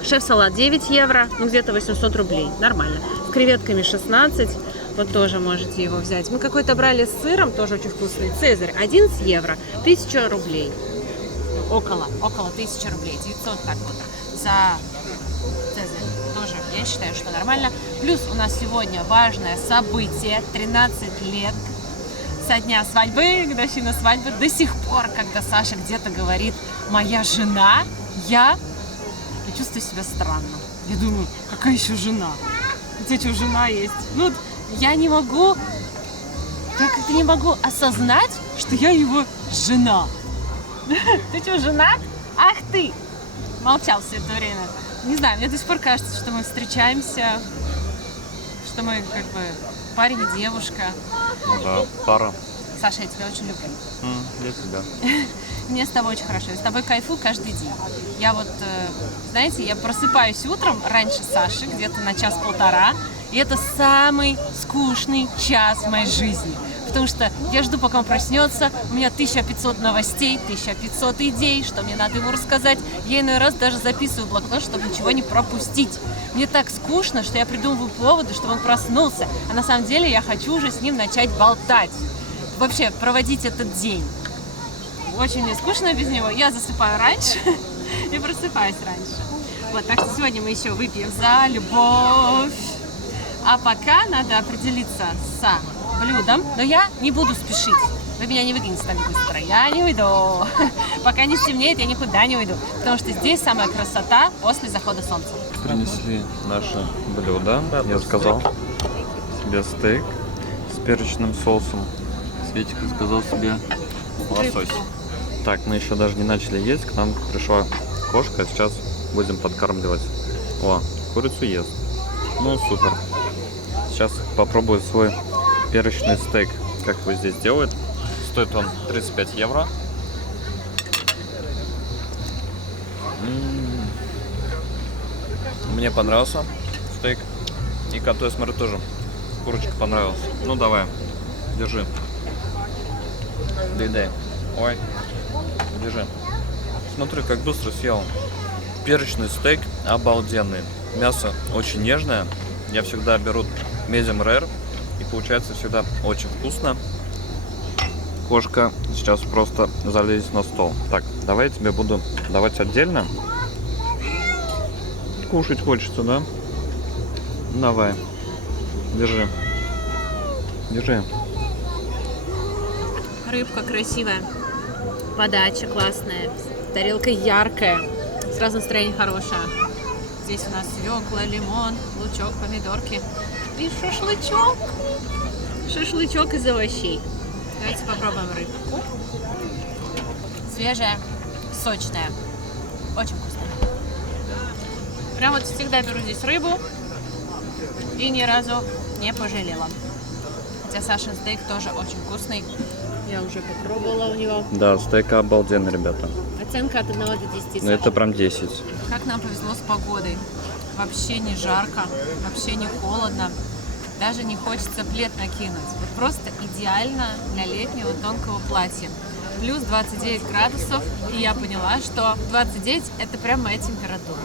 Шеф-салат 9 евро, ну где-то 800 рублей. Нормально. С креветками 16. Вот тоже можете его взять. Мы какой-то брали с сыром, тоже очень вкусный. Цезарь 11 евро, 1000 рублей. Около 1000 рублей. 900 так вот. За Цезарь тоже, я считаю, что нормально. Плюс у нас сегодня важное событие. 13 лет со дня свадьбы, годовщина свадьбы. До сих пор, когда Саша где-то говорит «моя жена», я чувствую себя странно. Я думаю, какая еще жена? У тебя что, жена есть? Ну, я не могу, я как-то не могу осознать, что я его жена. Ты что, женат? Ах ты! Молчал все это время. Не знаю, мне до сих пор кажется, что мы встречаемся, что мы как бы парень и девушка. Ну да, пара. Саша, я тебя очень люблю. Я тебя. Мне с тобой очень хорошо. Я с тобой кайфую каждый день. Я вот, знаете, я просыпаюсь утром раньше Саши, где-то на час-полтора. И это самый скучный час в моей жизни. Потому что я жду, пока он проснется. У меня 1500 новостей, 1500 идей, что мне надо ему рассказать. Я иной раз даже записываю блокнот, чтобы ничего не пропустить. Мне так скучно, что я придумываю поводы, чтобы он проснулся. А на самом деле я хочу уже с ним начать болтать. Вообще, проводить этот день. Очень мне скучно без него. Я засыпаю раньше и просыпаюсь раньше. Вот, так что сегодня мы еще выпьем за любовь. А пока надо определиться с блюдом. Но я не буду спешить. Вы меня не выгоните так быстро. Я не уйду. Пока не стемнеет, я никуда не уйду. Потому что здесь самая красота после захода солнца. Принесли наше блюдо. Я заказал себе стейк с перечным соусом, Светик заказал себе лосось. Так, мы еще даже не начали есть, к нам пришла кошка, а сейчас будем подкармливать. О, курицу ест. Ну, супер. Сейчас попробую свой перечный стейк, как его здесь делают. Стоит он 35 евро. Мне понравился стейк. И коту, я смотрю, тоже курочка понравилась. Ну, давай, держи. Дай. Ой, держи. Смотри, как быстро съел. Перечный стейк обалденный. Мясо очень нежное. Я всегда беру medium rare. И получается всегда очень вкусно. Кошка сейчас просто залезет на стол. Так, давай я тебе буду давать отдельно. Кушать хочется, да? Давай. Держи. Держи. Рыбка красивая, подача классная, тарелка яркая, сразу настроение хорошее. Здесь у нас свекла, лимон, лучок, помидорки и шашлычок. Шашлычок из овощей. Давайте попробуем рыбку. Свежая, сочная, очень вкусная. Прям вот всегда беру здесь рыбу и ни разу не пожалела. Хотя Сашин стейк тоже очень вкусный. Я уже попробовала у него. Да, стейк обалденный, ребята. Оценка от 1 до 10. Ну это прям 10. Как нам повезло с погодой. Вообще не жарко, вообще не холодно. Даже не хочется плед накинуть. Вот просто идеально для летнего тонкого платья. Плюс 29 градусов. И я поняла, что 29 это прям моя температура.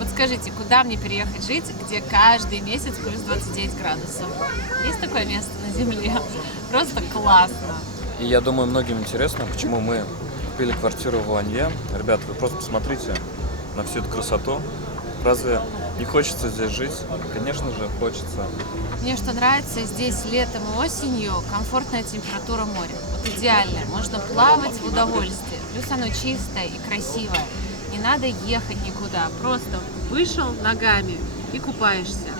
Подскажите, куда мне переехать жить, где каждый месяц плюс 29 градусов? Есть такое место на Земле? Просто классно. И я думаю, многим интересно, почему мы купили квартиру в Ланье. Ребята, вы просто посмотрите на всю эту красоту. Разве не хочется здесь жить? Конечно же, хочется. Мне что нравится, здесь летом и осенью комфортная температура моря. Вот идеальная. Можно плавать в удовольствие. Плюс оно чистое и красивое. Не надо ехать никуда. Просто вышел ногами и купаешься.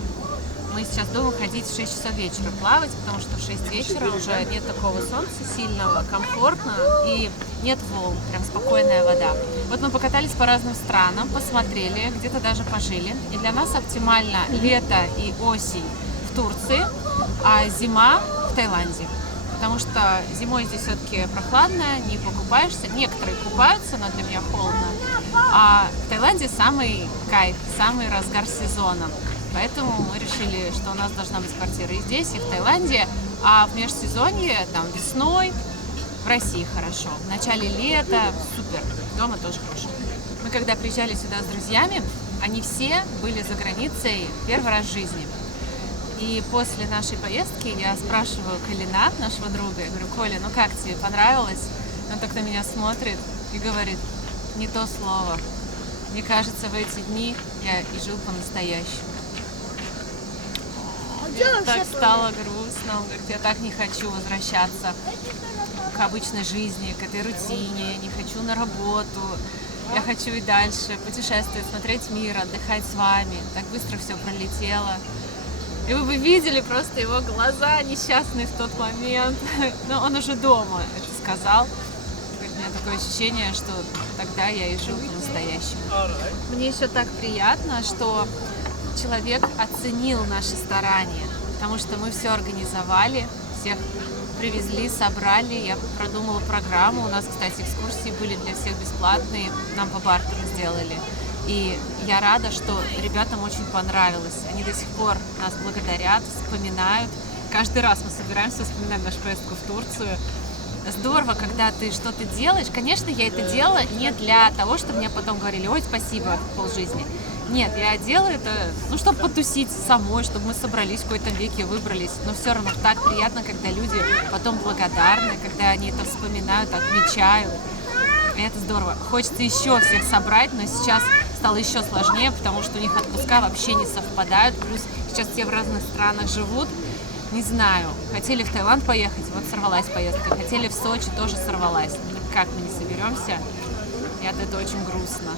Мы сейчас думаем ходить в 6 часов вечера плавать, потому что в 6 вечера уже нет такого солнца сильного, комфортно и нет волн, прям спокойная вода. Вот мы покатались по разным странам, посмотрели, где-то даже пожили. И для нас оптимально лето и осень в Турции, а зима в Таиланде. Потому что зимой здесь все-таки прохладно, не покупаешься. Некоторые купаются, но для меня холодно. А в Таиланде самый кайф, самый разгар сезона. Поэтому мы решили, что у нас должна быть квартира и здесь, и в Таиланде. А в межсезонье, там весной, в России хорошо. В начале лета супер, дома тоже хорошо. Мы когда приезжали сюда с друзьями, они все были за границей первый раз в жизни. И после нашей поездки я спрашиваю Колина, нашего друга, я говорю: Коля, ну как тебе, понравилось? Он так на меня смотрит и говорит: не то слово. Мне кажется, в эти дни я и жил по-настоящему. Мне так стало грустно. Он говорит: я так не хочу возвращаться к обычной жизни, к этой рутине, не хочу на работу. Я хочу и дальше путешествовать, смотреть мир, отдыхать с вами. Так быстро все пролетело. И вы бы видели просто его глаза несчастные в тот момент. Но он уже дома это сказал. У меня такое ощущение, что тогда я и жил по-настоящему. Мне еще так приятно, что человек оценил наши старания, потому что мы все организовали, всех привезли, собрали, я продумала программу. У нас, кстати, экскурсии были для всех бесплатные, нам по бартеру сделали. И я рада, что ребятам очень понравилось. Они до сих пор нас благодарят, вспоминают. Каждый раз мы собираемся, вспоминаем нашу поездку в Турцию. Здорово, когда ты что-то делаешь. Конечно, я это делала не для того, чтобы мне потом говорили: ой, спасибо, полжизни. Нет, я делаю это, ну, чтобы потусить самой, чтобы мы собрались в какой-то веке, выбрались. Но все равно так приятно, когда люди потом благодарны, когда они это вспоминают, отмечают. И это здорово. Хочется еще всех собрать, но сейчас стало еще сложнее, потому что у них отпуска вообще не совпадают. Плюс сейчас все в разных странах живут. Не знаю, хотели в Таиланд поехать, вот сорвалась поездка. Хотели в Сочи, тоже сорвалась. Никак мы не соберемся, и от этого очень грустно.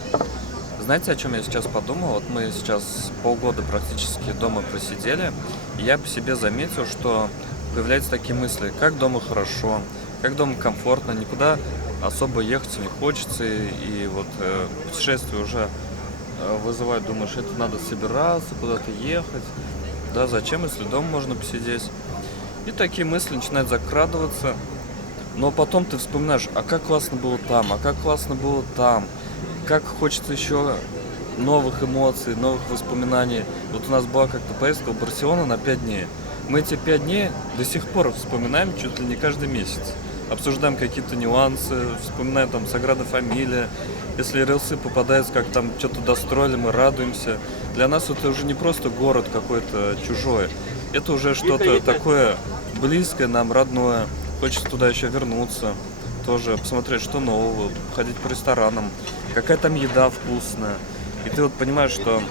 Знаете, о чем я сейчас подумал? Вот мы сейчас полгода практически дома просидели, и я по себе заметил, что появляются такие мысли, как дома хорошо, как дома комфортно, никуда особо ехать не хочется, и вот путешествие уже вызывает, думаешь, это надо собираться, куда-то ехать, да, зачем, если дома можно посидеть. И такие мысли начинают закрадываться, но потом ты вспоминаешь, а как классно было там, а как классно было там, как хочется еще новых эмоций, новых воспоминаний. Вот у нас была как-то поездка в Барселону на 5 дней. Мы эти 5 дней до сих пор вспоминаем чуть ли не каждый месяц. Обсуждаем какие-то нюансы, вспоминаем там Саграда Фамилия. Если рельсы попадаются, как там что-то достроили, мы радуемся. Для нас это уже не просто город какой-то чужой. Это уже что-то такое близкое нам, родное. Хочется туда еще вернуться, тоже посмотреть, что нового, ходить по ресторанам, какая там еда вкусная. И ты вот понимаешь, что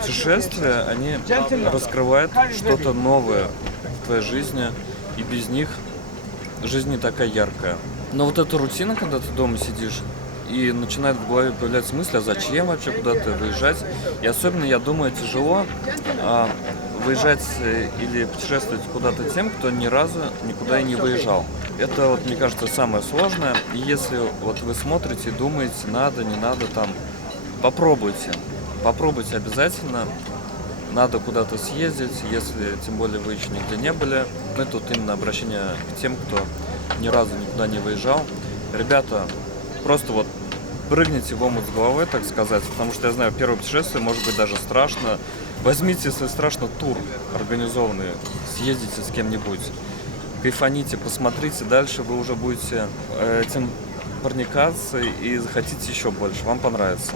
путешествия, они раскрывают что-то новое в твоей жизни, и без них жизнь не такая яркая. Но вот эта рутина, когда ты дома сидишь, и начинает в голове появляться мысль, а зачем вообще куда-то выезжать? И особенно, я думаю, тяжело выезжать или путешествовать куда-то тем, кто ни разу никуда и не выезжал. Это, вот, мне кажется, самое сложное. И если вот вы смотрите и думаете, надо, не надо, там, попробуйте. Попробуйте обязательно. Надо куда-то съездить, если тем более вы еще нигде не были. Это вот именно обращение к тем, кто ни разу никуда не выезжал. Ребята, просто вот прыгните в омут с головой, так сказать, потому что я знаю, первое путешествие может быть даже страшно. Возьмите, если страшно, тур организованный, съездите с кем-нибудь, кайфаните, посмотрите, дальше вы уже будете этим проникаться и захотите еще больше, вам понравится.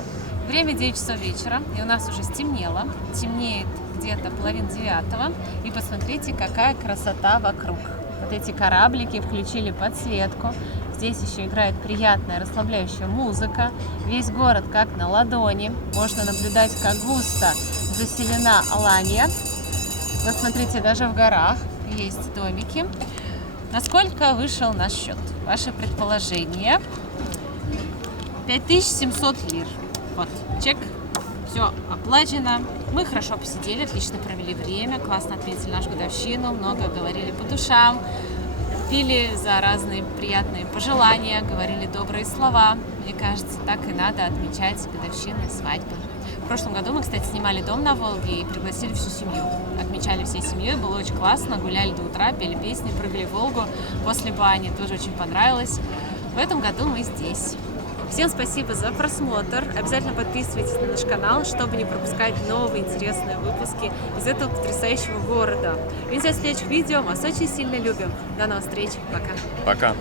Время 9 часов вечера, и у нас уже стемнело. Темнеет где-то 8:30. И посмотрите, какая красота вокруг. Вот эти кораблики включили подсветку. Здесь еще играет приятная, расслабляющая музыка. Весь город как на ладони. Можно наблюдать, как густо заселена Аланья. Вот смотрите, даже в горах есть домики. Насколько вышел наш счет? Ваше предположение? 5700 лир. Вот, чек. Все оплачено. Мы хорошо посидели, отлично провели время, классно отметили нашу годовщину, много говорили по душам, пили за разные приятные пожелания, говорили добрые слова. Мне кажется, так и надо отмечать годовщины, свадьбы. В прошлом году мы, кстати, снимали дом на Волге и пригласили всю семью. Отмечали всей семьей, было очень классно, гуляли до утра, пели песни, прыгали в Волгу после бани, тоже очень понравилось. В этом году мы здесь. Всем спасибо за просмотр. Обязательно подписывайтесь на наш канал, чтобы не пропускать новые интересные выпуски из этого потрясающего города. Увидимся в следующих видео. Мы вас очень сильно любим. До новых встреч. Пока. Пока.